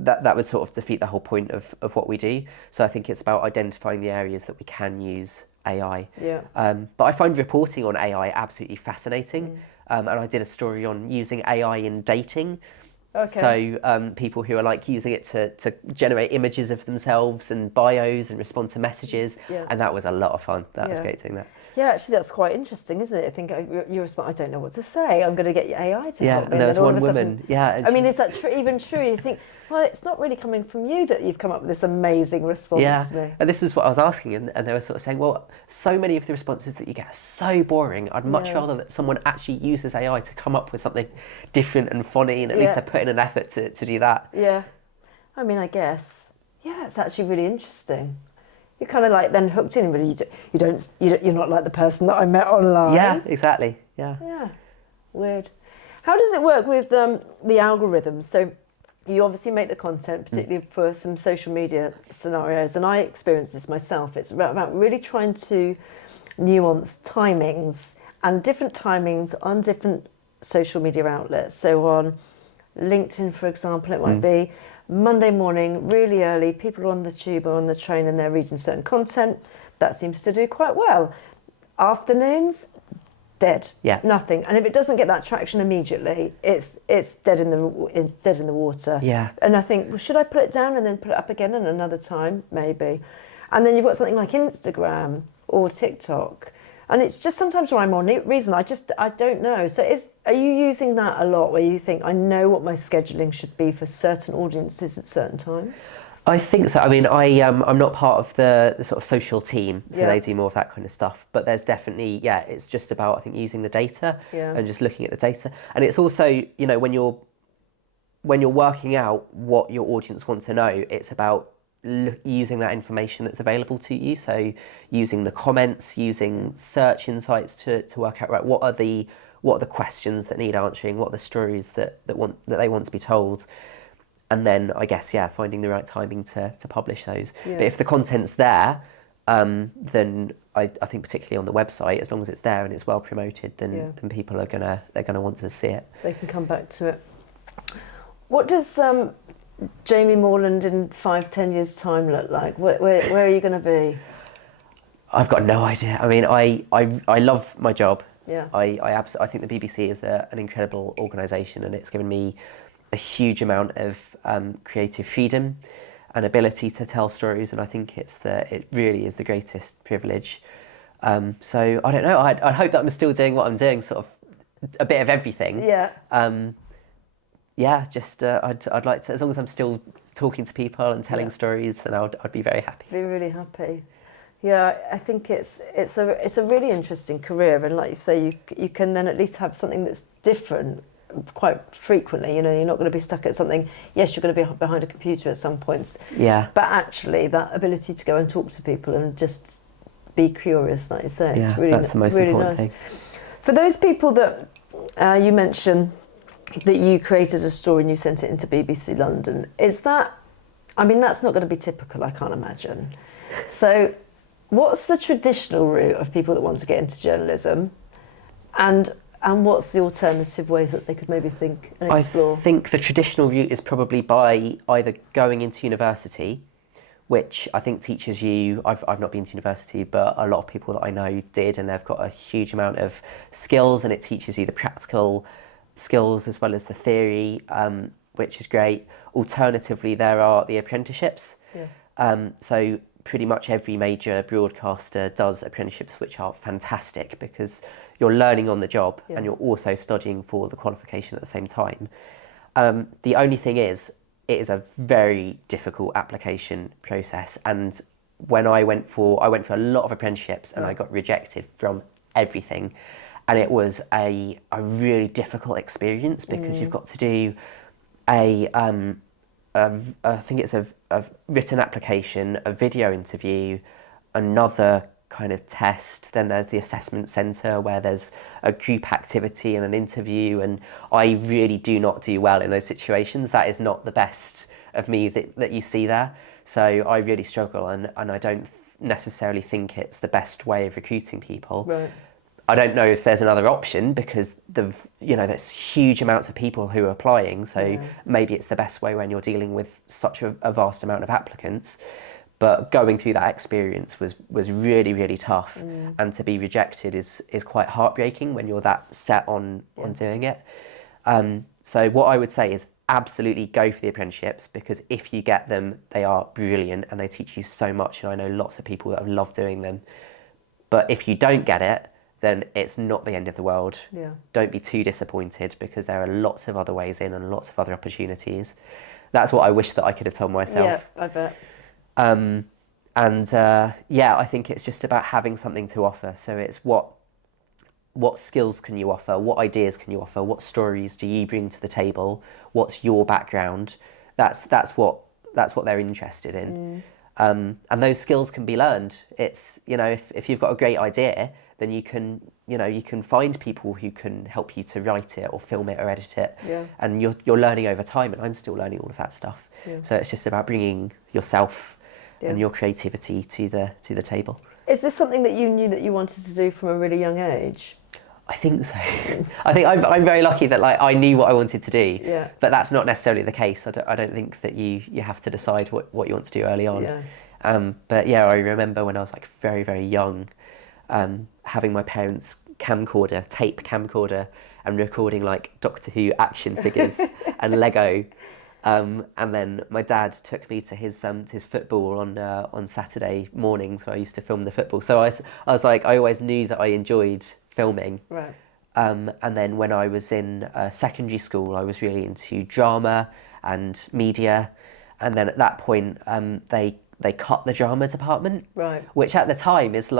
That would sort of defeat the whole point of what we do. So I think it's about identifying the areas that we can use AI. Yeah. But I find reporting on AI absolutely fascinating. And I did a story on using AI in dating. Okay. So people who are like using it to generate images of themselves and bios and respond to messages. Yeah. And that was a lot of fun. That was Yeah. great doing that. Yeah, actually, that's quite interesting, isn't it? I think you're I don't know what to say. I'm going to get your AI to help me. And there was then all one of a sudden- woman. Yeah. and I mean, she- is that even true? You think, well, it's not really coming from you that you've come up with this amazing response to me. And this is what I was asking, and they were sort of saying, well, so many of the responses that you get are so boring. I'd much rather that someone actually uses AI to come up with something different and funny, and at least they're putting an effort to do that. Yeah. I mean, I guess. Yeah, it's actually really interesting. You're kind of like then hooked in, but you're not like the person that I met online. Yeah, exactly. Yeah. Yeah. Weird. How does it work with the algorithms? So you obviously make the content, particularly for some social media scenarios, and I experienced this myself. It's about really trying to nuance timings and different timings on different social media outlets. So on LinkedIn, for example, it might be Monday morning, really early, people are on the tube or on the train and they're reading certain content. That seems to do quite well. Afternoons, dead. Yeah. Nothing. And if it doesn't get that traction immediately, it's dead in the water. Yeah. And I think, well, should I put it down and then put it up again at another time? Maybe. And then you've got something like Instagram or TikTok. And it's just sometimes rhyme or reason. I don't know. So are you using that a lot where you think, I know what my scheduling should be for certain audiences at certain times? I think so. I mean, I'm not part of the sort of social team, so Yeah. they do more of that kind of stuff. But there's definitely, it's just about, I think, using the data and just looking at the data. And it's also, when you're working out what your audience wants to know, it's about using that information that's available to you. So using the comments, using search insights to work out, right, what are the questions that need answering, what are the stories that they want to be told. And then I guess, finding the right timing to publish those. Yeah. But if the content's there, then I think particularly on the website, as long as it's there and it's well promoted, then people they're gonna want to see it. They can come back to it. What does Jamie Moreland in 5-10 years' time look like? Where are you going to be? I've got no idea. I mean, I love my job. Yeah. I think the BBC is an incredible organisation, and it's given me a huge amount of creative freedom and ability to tell stories, and I think it really is the greatest privilege. So I don't know. I hope that I'm still doing what I'm doing, sort of a bit of everything. Yeah. I'd like to, as long as I'm still talking to people and telling stories, then I'd be very happy. Be really happy. Yeah, I think it's a really interesting career, and like you say, you can then at least have something that's different quite frequently. You're not going to be stuck at something. Yes, you're going to be behind a computer at some points. Yeah. But actually, that ability to go and talk to people and just be curious, like you say, it's really that's the most really important nice. thing. For those people that you mentioned that you created a story and you sent it into BBC London, is that? I mean, that's not going to be typical, I can't imagine. So, what's the traditional route of people that want to get into journalism, and what's the alternative ways that they could maybe think and explore? I think the traditional route is probably by either going into university, which I think teaches you, I've not been to university, but a lot of people that I know did, and they've got a huge amount of skills, and it teaches you the practical skills as well as the theory, which is great. Alternatively, there are the apprenticeships. Yeah. So pretty much every major broadcaster does apprenticeships, which are fantastic because you're learning on the job and you're also studying for the qualification at the same time. The only thing is, it is a very difficult application process. And when I went for a lot of apprenticeships and I got rejected from everything. And it was a really difficult experience because you've got to do I think it's a written application, a video interview, another kind of test. Then there's the assessment centre where there's a group activity and an interview. And I really do not do well in those situations. That is not the best of me that you see there. So I really struggle, and I don't necessarily think it's the best way of recruiting people. Right. I don't know if there's another option because there's huge amounts of people who are applying. So maybe it's the best way when you're dealing with such a vast amount of applicants. But going through that experience was really, really tough. And to be rejected is quite heartbreaking when you're that set on doing it. So what I would say is absolutely go for the apprenticeships, because if you get them, they are brilliant and they teach you so much. And I know lots of people that have loved doing them. But if you don't get it, then it's not the end of the world. Yeah. Don't be too disappointed, because there are lots of other ways in and lots of other opportunities. That's what I wish that I could have told myself. Yeah, I bet. I think it's just about having something to offer. So it's what skills can you offer? What ideas can you offer? What stories do you bring to the table? What's your background? That's what they're interested in. And those skills can be learned. It's, if you've got a great idea, then you can find people who can help you to write it or film it or edit it. Yeah. And you're learning over time, and I'm still learning all of that stuff. Yeah. So it's just about bringing yourself and your creativity to the table. Is this something that you knew that you wanted to do from a really young age? I think so. I think I'm very lucky that I knew what I wanted to do. Yeah. But that's not necessarily the case. I don't think that you have to decide what you want to do early on. Yeah. But yeah, I remember when I was very, very young, having my parents' tape camcorder, and recording Doctor Who action figures and Lego. And then my dad took me to his football on Saturday mornings, where I used to film the football. So I always knew that I enjoyed filming. Right. And then when I was in secondary school, I was really into drama and media. And then at that point, they cut the drama department. Right. Which at the time is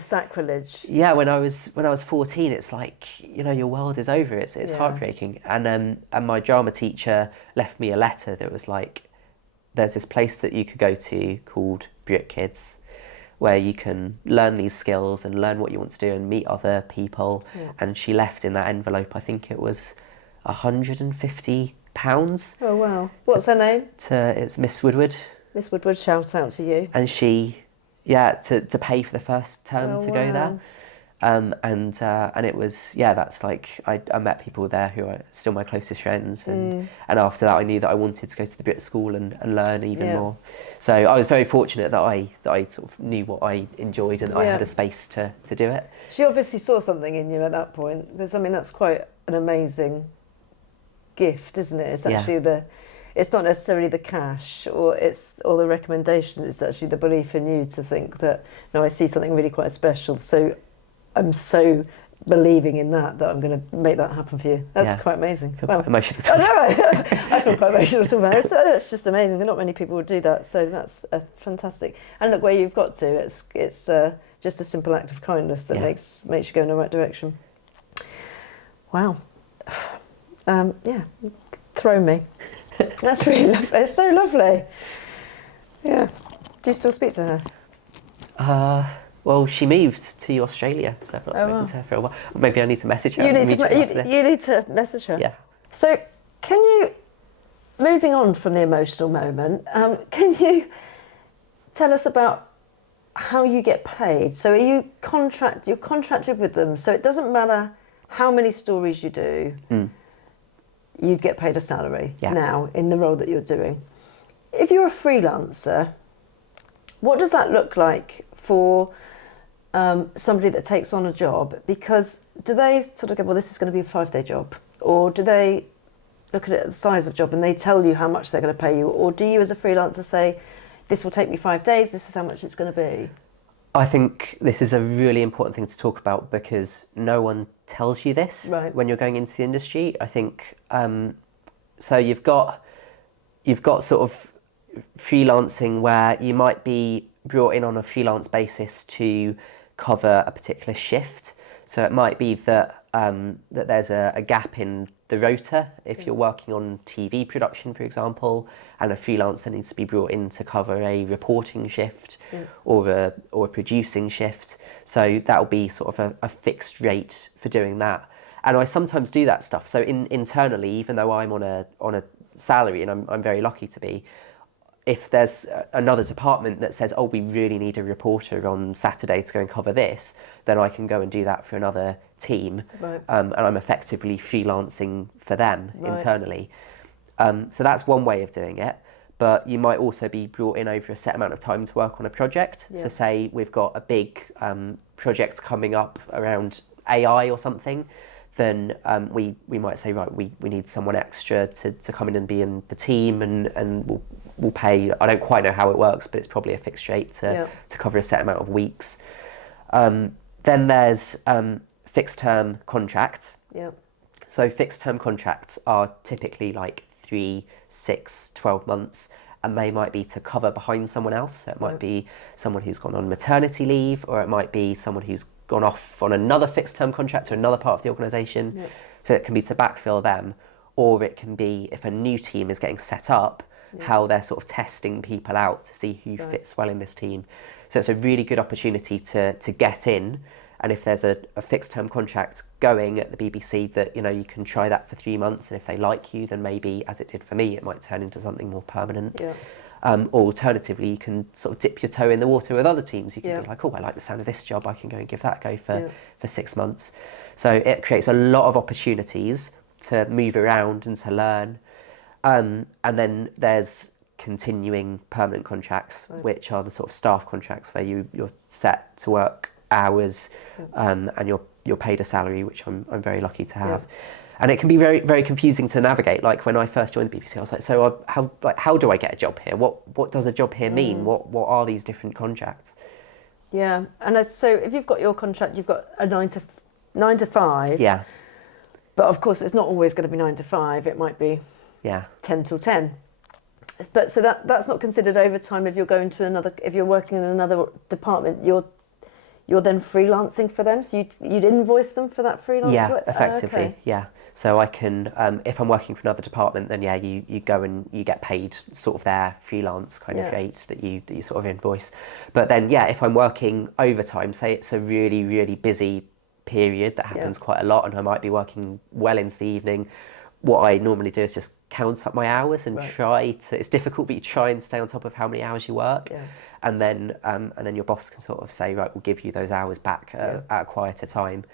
sacrilege. Yeah, when I was 14, it's your world is over. It's heartbreaking. And my drama teacher left me a letter that was there's this place that you could go to called Brit Kids, where you can learn these skills and learn what you want to do and meet other people. Yeah. And she left in that envelope, I think it was £150. Oh wow! What's her name? It's Miss Woodward. Miss Woodward, shout out to you. And she, to pay for the first term to go there. And it was, that's I met people there who are still my closest friends. And after that, I knew that I wanted to go to the Brit school and learn even more. So I was very fortunate that I sort of knew what I enjoyed and that I had a space to do it. She obviously saw something in you at that point, because that's quite an amazing gift, isn't it? It's actually it's not necessarily the cash or the recommendation, it's actually the belief in you to think that, no, I see something really quite special, so I'm so believing in that I'm going to make that happen for you. That's quite amazing. I feel quite emotional. I feel quite emotional talking about it. So it's just amazing. Not many people would do that, so that's fantastic. And look where you've got to. It's just a simple act of kindness that makes you go in the right direction. Wow. Throw me. That's really lovely. It's so lovely. Yeah. Do you still speak to her? Well, she moved to Australia, so I've not spoken to her for a while. Maybe I need to message her. You need to message her. Yeah. So, moving on from the emotional moment, can you tell us about how you get paid? So, you're contracted with them, so it doesn't matter how many stories you do. You'd get paid a salary now in the role that you're doing. If you're a freelancer, what does that look like for somebody that takes on a job? Because do they sort of go, well, this is going to be a 5-day job? Or do they look at it at the size of the job and they tell you how much they're going to pay you? Or do you as a freelancer say, this will take me 5 days, this is how much it's going to be? I think this is a really important thing to talk about because no one tells you this when you're going into the industry. I think so. You've got sort of freelancing where you might be brought in on a freelance basis to cover a particular shift. So it might be that that there's a gap in the rota if you're working on TV production, for example, and a freelancer needs to be brought in to cover a reporting shift or a producing shift. So that'll be sort of a fixed rate for doing that. And I sometimes do that stuff. So internally, even though I'm on a salary, and I'm very lucky to be, if there's another department that says, oh, we really need a reporter on Saturday to go and cover this, then I can go and do that for another team. And I'm effectively freelancing for them internally. So that's one way of doing it. But you might also be brought in over a set amount of time to work on a project. So say we've got a big project coming up around AI or something, then we might say, right, we need someone extra to come in and be in the team, and we'll pay, I don't quite know how it works, but it's probably a fixed rate to cover a set amount of weeks. Then there's fixed term contracts. So fixed term contracts are typically like 3, 6, 12 months, and they might be to cover behind someone else. So it might be someone who's gone on maternity leave, or it might be someone who's gone off on another fixed term contract to another part of the organisation. So it can be to backfill them, or it can be if a new team is getting set up, how they're sort of testing people out to see who fits well in this team. So it's a really good opportunity to get in. And if there's a fixed term contract going at the BBC that, you know, you can try that for 3 months, and if they like you, then maybe, as it did for me, it might turn into something more permanent. Or alternatively, you can sort of dip your toe in the water with other teams. You can be like, oh, I like the sound of this job, I can go and give that a go for 6 months. So it creates a lot of opportunities to move around and to learn. And then there's continuing permanent contracts, which are the sort of staff contracts where you're set to work hours, and you're paid a salary, which I'm very lucky to have. And it can be very, very confusing to navigate. Like when I first joined the BBC, I was like, so how do I get a job here? What does a job here mean? What are these different contracts? Yeah, and so if you've got your contract, you've got a 9 to 5. Yeah. But of course, it's not always going to be 9 to 5. It might be 10 till 10. But so that's not considered overtime if you're going to another. If you're working in another department, you're then freelancing for them. So you'd invoice them for that freelance work. Effectively. Yeah. So I can, if I'm working for another department, then you go and you get paid sort of their freelance kind of rate that you sort of invoice. But then if I'm working overtime, say it's a really, really busy period that happens quite a lot, and I might be working well into the evening, what I normally do is just count up my hours and try to, it's difficult, but you try and stay on top of how many hours you work. And then your boss can sort of say, right, we'll give you those hours back at a quieter time.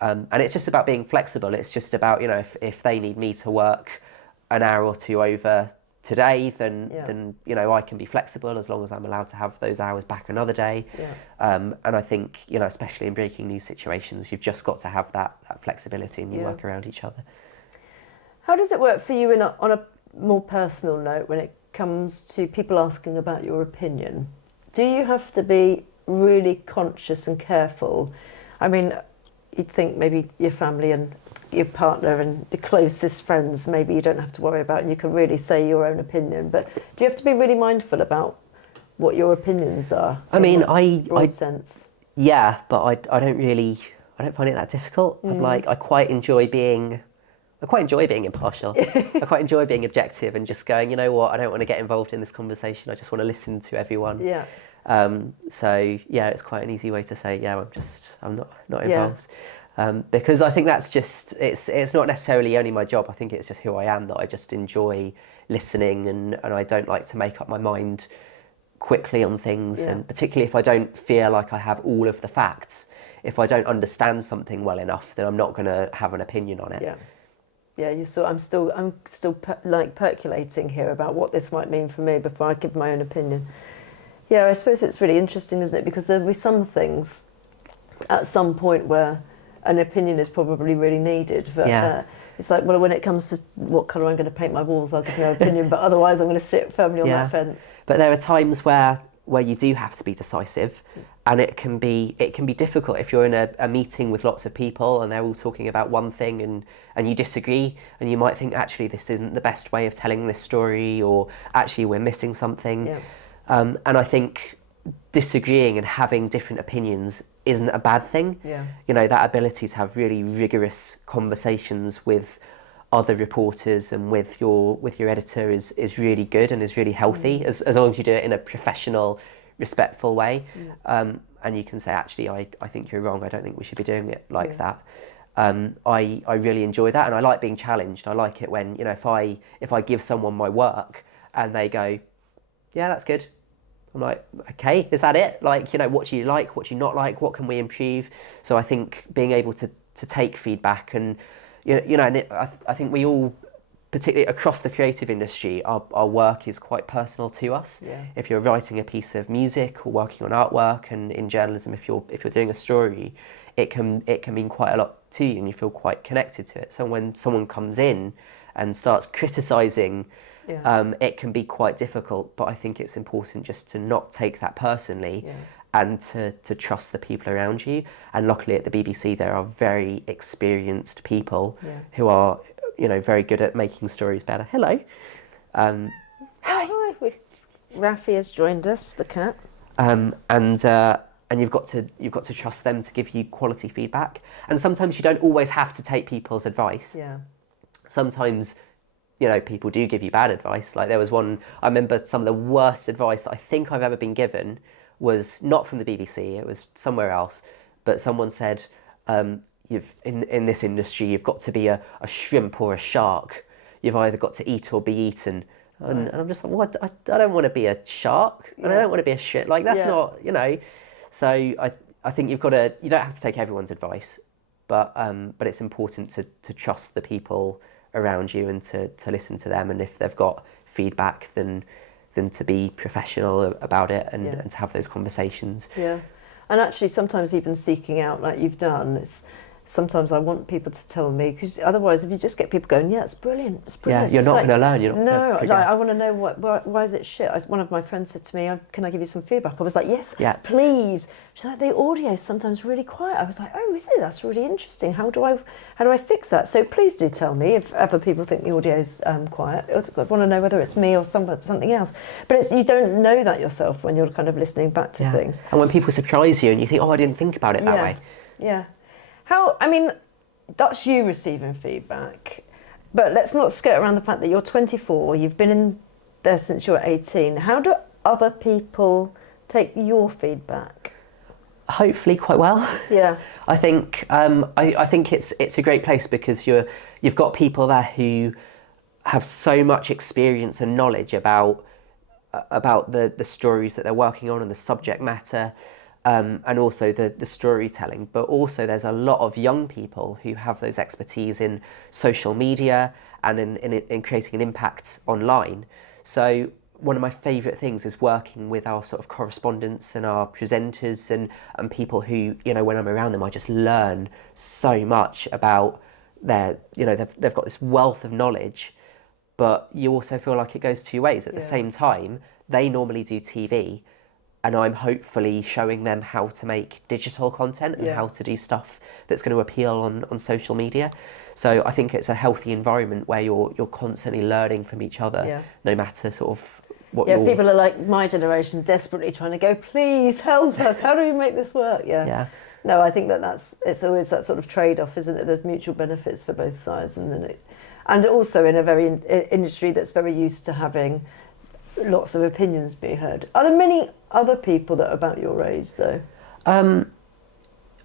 And it's just about being flexible. It's just about, you know, if they need me to work an hour or two over today, then you know, I can be flexible as long as I'm allowed to have those hours back another day. And I think, you know, especially in breaking news situations, you've just got to have that flexibility, and you work around each other. How does it work for you on a more personal note when it comes to people asking about your opinion? Do you have to be really conscious and careful? I mean, you'd think maybe your family and your partner and the closest friends, maybe you don't have to worry about, and you can really say your own opinion. But do you have to be really mindful about what your opinions are? I mean, broad sense. Yeah, but I don't find it that difficult. I quite enjoy being impartial. I quite enjoy being objective and just going, you know what, I don't want to get involved in this conversation. I just want to listen to everyone. So it's quite an easy way to say, I'm not involved. Because I think that's just, it's not necessarily only my job. I think it's just who I am, that I just enjoy listening, and I don't like to make up my mind quickly on things. And particularly if I don't feel like I have all of the facts, if I don't understand something well enough, then I'm not going to have an opinion on it. I'm still percolating here about what this might mean for me before I give my own opinion. I suppose it's really interesting, isn't it? Because there'll be some things at some point where an opinion is probably really needed. But it's like, well, when it comes to what colour I'm going to paint my walls, I'll give no opinion. But otherwise, I'm going to sit firmly on that fence. But there are times where you do have to be decisive, and it can be difficult if you're in a meeting with lots of people and they're all talking about one thing and you disagree, and you might think, actually, this isn't the best way of telling this story, or actually we're missing something. Yeah. And I think disagreeing and having different opinions isn't a bad thing. Yeah. You know, that ability to have really rigorous conversations with other reporters and with your editor is really good and is really healthy, as long as you do it in a professional, respectful way. And you can say, actually, I think you're wrong, I don't think we should be doing it like that. I really enjoy that, and I like being challenged. I like it when, you know, if I give someone my work and they go, yeah, that's good, I'm like, okay, is that it? Like, you know, what do you like, what do you not like, what can we improve? So I think being able to take feedback, and you know, and I think we all, particularly across the creative industry, our work is quite personal to us. Yeah. If you're writing a piece of music or working on artwork, and in journalism, if you're doing a story, it can mean quite a lot to you, and you feel quite connected to it. So when someone comes in and starts criticising, it can be quite difficult. But I think it's important just to not take that personally. And to trust the people around you. And luckily at the BBC there are very experienced people who are, you know, very good at making stories better. Hello. Hi. Rafi has joined us, the cat. And you've got to trust them to give you quality feedback. And sometimes you don't always have to take people's advice. Yeah. Sometimes, you know, people do give you bad advice. Like there was one, I remember some of the worst advice that I think I've ever been given was not from the BBC, it was somewhere else, but someone said, you've in this industry, you've got to be a shrimp or a shark. You've either got to eat or be eaten. And I'm just like, what? I don't want to be a shark, and I don't want to be a shit. Like, that's not, you know. So I think you don't have to take everyone's advice, but it's important to trust the people around you and to listen to them. And if they've got feedback, then to be professional about it and to have those conversations. Yeah. And actually sometimes even seeking out, like you've done, sometimes I want people to tell me, because otherwise if you just get people going, it's brilliant, Yeah, you're not going to learn, you're not going to progress. I want to know why is it shit? One of my friends said to me, can I give you some feedback? I was like, yes, please. She's like, the audio is sometimes really quiet. I was like, oh, is it? That's really interesting. How do I fix that? So please do tell me if other people think the audio is quiet. I want to know whether it's me or something else. But you don't know that yourself when you're kind of listening back to things. And when people surprise you and you think, oh, I didn't think about it that way. Yeah. That's you receiving feedback, but let's not skirt around the fact that you're 24, you've been in there since you were 18. How do other people take your feedback? Hopefully quite well. Yeah. I think I think it's a great place because you've got people there who have so much experience and knowledge about the stories that they're working on and the subject matter. And also the storytelling, but also there's a lot of young people who have those expertise in social media and in creating an impact online. So one of my favourite things is working with our sort of correspondents and our presenters and people who, you know, when I'm around them, I just learn so much about they've got this wealth of knowledge, but you also feel like it goes two ways. At the same time, they normally do TV, and I'm hopefully showing them how to make digital content and how to do stuff that's going to appeal on social media. So I think it's a healthy environment where you're constantly learning from each other, no matter sort of what you're... people are like my generation, desperately trying to go, please help us, how do we make this work? No, I think it's always that sort of trade-off, isn't it? There's mutual benefits for both sides, and also in a very industry that's very used to having lots of opinions be heard. Are there many other people that are about your age, though?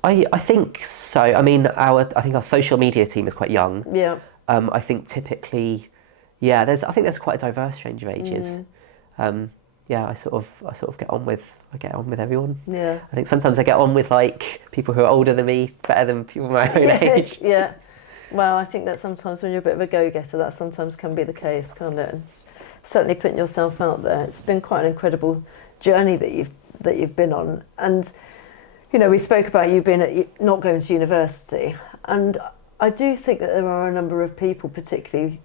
I think so. I mean, I think our social media team is quite young. Yeah. I think typically, there's quite a diverse range of ages. I sort of get on with everyone. Yeah. I think sometimes I get on with like people who are older than me better than people my own age. Yeah. Well, I think that sometimes when you're a bit of a go-getter, that sometimes can be the case, can't it? And certainly putting yourself out there. It's been quite an incredible journey that you've been on. And You know, we spoke about you being not going to university, and I do think that there are a number of people, particularly,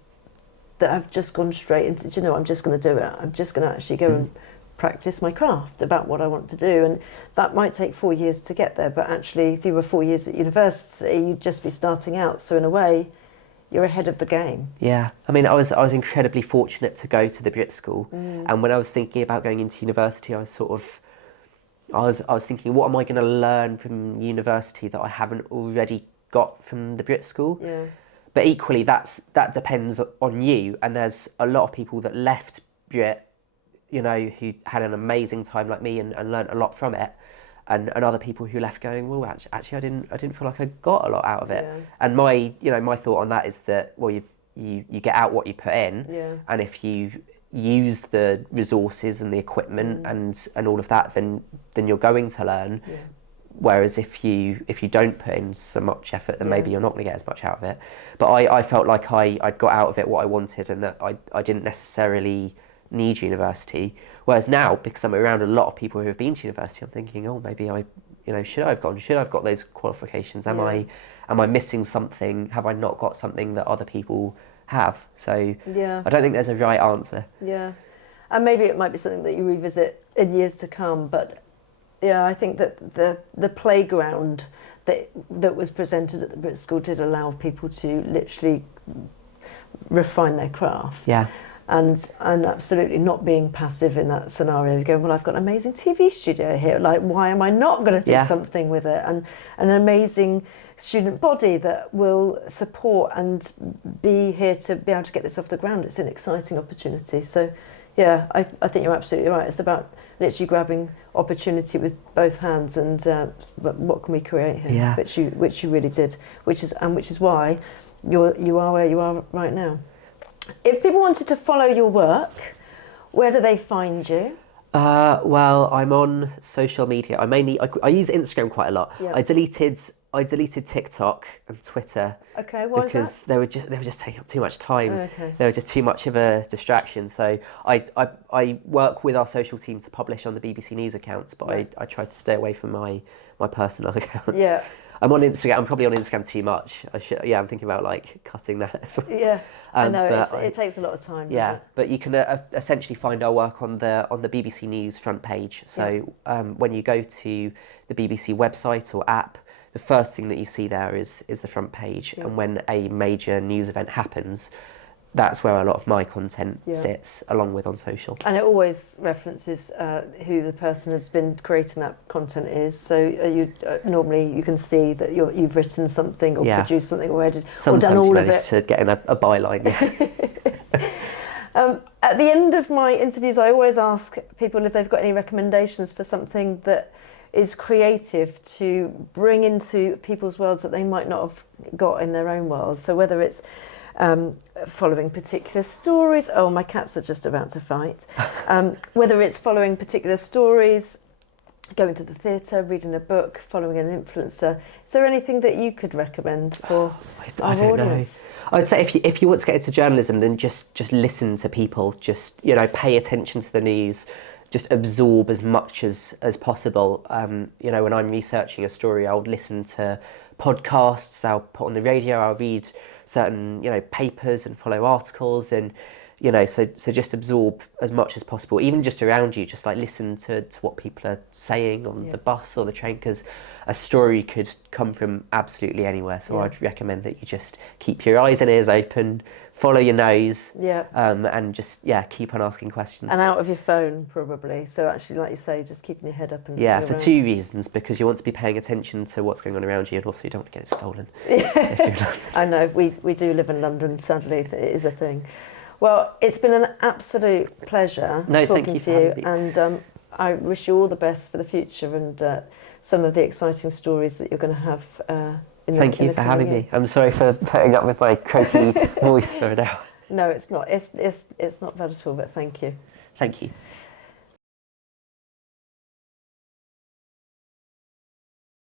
that have just gone straight into, do you know, I'm just going to do it. I'm just going to actually go and practice my craft about what I want to do, and that might take 4 years to get there. But actually, if you were 4 years at university, you'd just be starting out. So in a way, you're ahead of the game. Yeah, I mean, I was incredibly fortunate to go to the Brit School, and when I was thinking about going into university, I was thinking, what am I going to learn from university that I haven't already got from the Brit School? Yeah. But equally, that depends on you. And there's a lot of people that left Brit, you know, who had an amazing time like me and learnt a lot from it, and other people who left going, well, actually, I didn't feel like I got a lot out of it. Yeah. And my thought on that is that, well, you get out what you put in, Yeah. and if you use the resources and the equipment and all of that, then you're going to learn. Yeah. Whereas if you don't put in so much effort, then Yeah. maybe you're not going to get as much out of it. But I felt like I'd got out of it what I wanted, and that I didn't necessarily need university. Whereas now, because I'm around a lot of people who have been to university, I'm thinking, oh, maybe should I have gone? Should I have got those qualifications? Am I missing something? Have I not got something that other people have? So Yeah. I don't think there's a right answer. Yeah, and maybe it might be something that you revisit in years to come. But yeah, I think that the playground that was presented at the Brit School did allow people to literally refine their craft. Yeah. And absolutely not being passive in that scenario. Going, well, I've got an amazing TV studio here. Like, why am I not going to do something with it? And an amazing student body that will support and be here to be able to get this off the ground. It's an exciting opportunity. So, yeah, I think you're absolutely right. It's about literally grabbing opportunity with both hands and what can we create here? Yeah. Which you really did. Which is why you are where you are right now. If people wanted to follow your work, where do they find you? Well, I'm on social media. I use Instagram quite a lot. Yeah. I deleted TikTok and Twitter. Okay, why because is they were just taking up too much time. Okay. They were just too much of a distraction. So I work with our social team to publish on the BBC News accounts, but I try to stay away from my personal accounts. Yeah. I'm on Instagram. I'm probably on Instagram too much. I'm thinking about like cutting that as well. Yeah, I know but it takes a lot of time. Yeah, Doesn't it? but you can essentially find our work on the BBC News front page. So when you go to the BBC website or app, the first thing that you see there is the front page. Yeah. And when a major news event happens, that's where a lot of my content sits, along with on social. And it always references who the person has been creating that content is. So you normally you can see that you've written something or produced something or edited Sometimes or done all you of manage it. to get in a byline. Yeah. At the end of my interviews, I always ask people if they've got any recommendations for something that is creative to bring into people's worlds that they might not have got in their own worlds. So whether it's following particular stories. Oh, my cats are just about to fight. Whether it's following particular stories, going to the theatre, reading a book, following an influencer. Is there anything that you could recommend for I don't audience? know. I'd say if you want to get into journalism, then just listen to people. Just pay attention to the news. Just absorb as much as possible. When I'm researching a story, I'll listen to podcasts. I'll put on the radio. I'll read certain papers and follow articles, and so just absorb as much as possible, even just around you. Just like listen to what people are saying on the bus or the train, because a story could come from absolutely anywhere. So I'd recommend that you just keep your eyes and ears open, follow your nose, and just keep on asking questions. And out of your phone, probably. So actually, like you say, just keeping your head up and for two reasons: because you want to be paying attention to what's going on around you, and also you don't want to get it stolen. I know we do live in London. Sadly, it is a thing. Well, it's been an absolute pleasure talking to you, and I wish you all the best for the future and some of the exciting stories that you're going to have. Thank you for having me. I'm sorry for putting up with my croaky voice for an hour. No, it's not. It's not bad at all. But thank you. Thank you.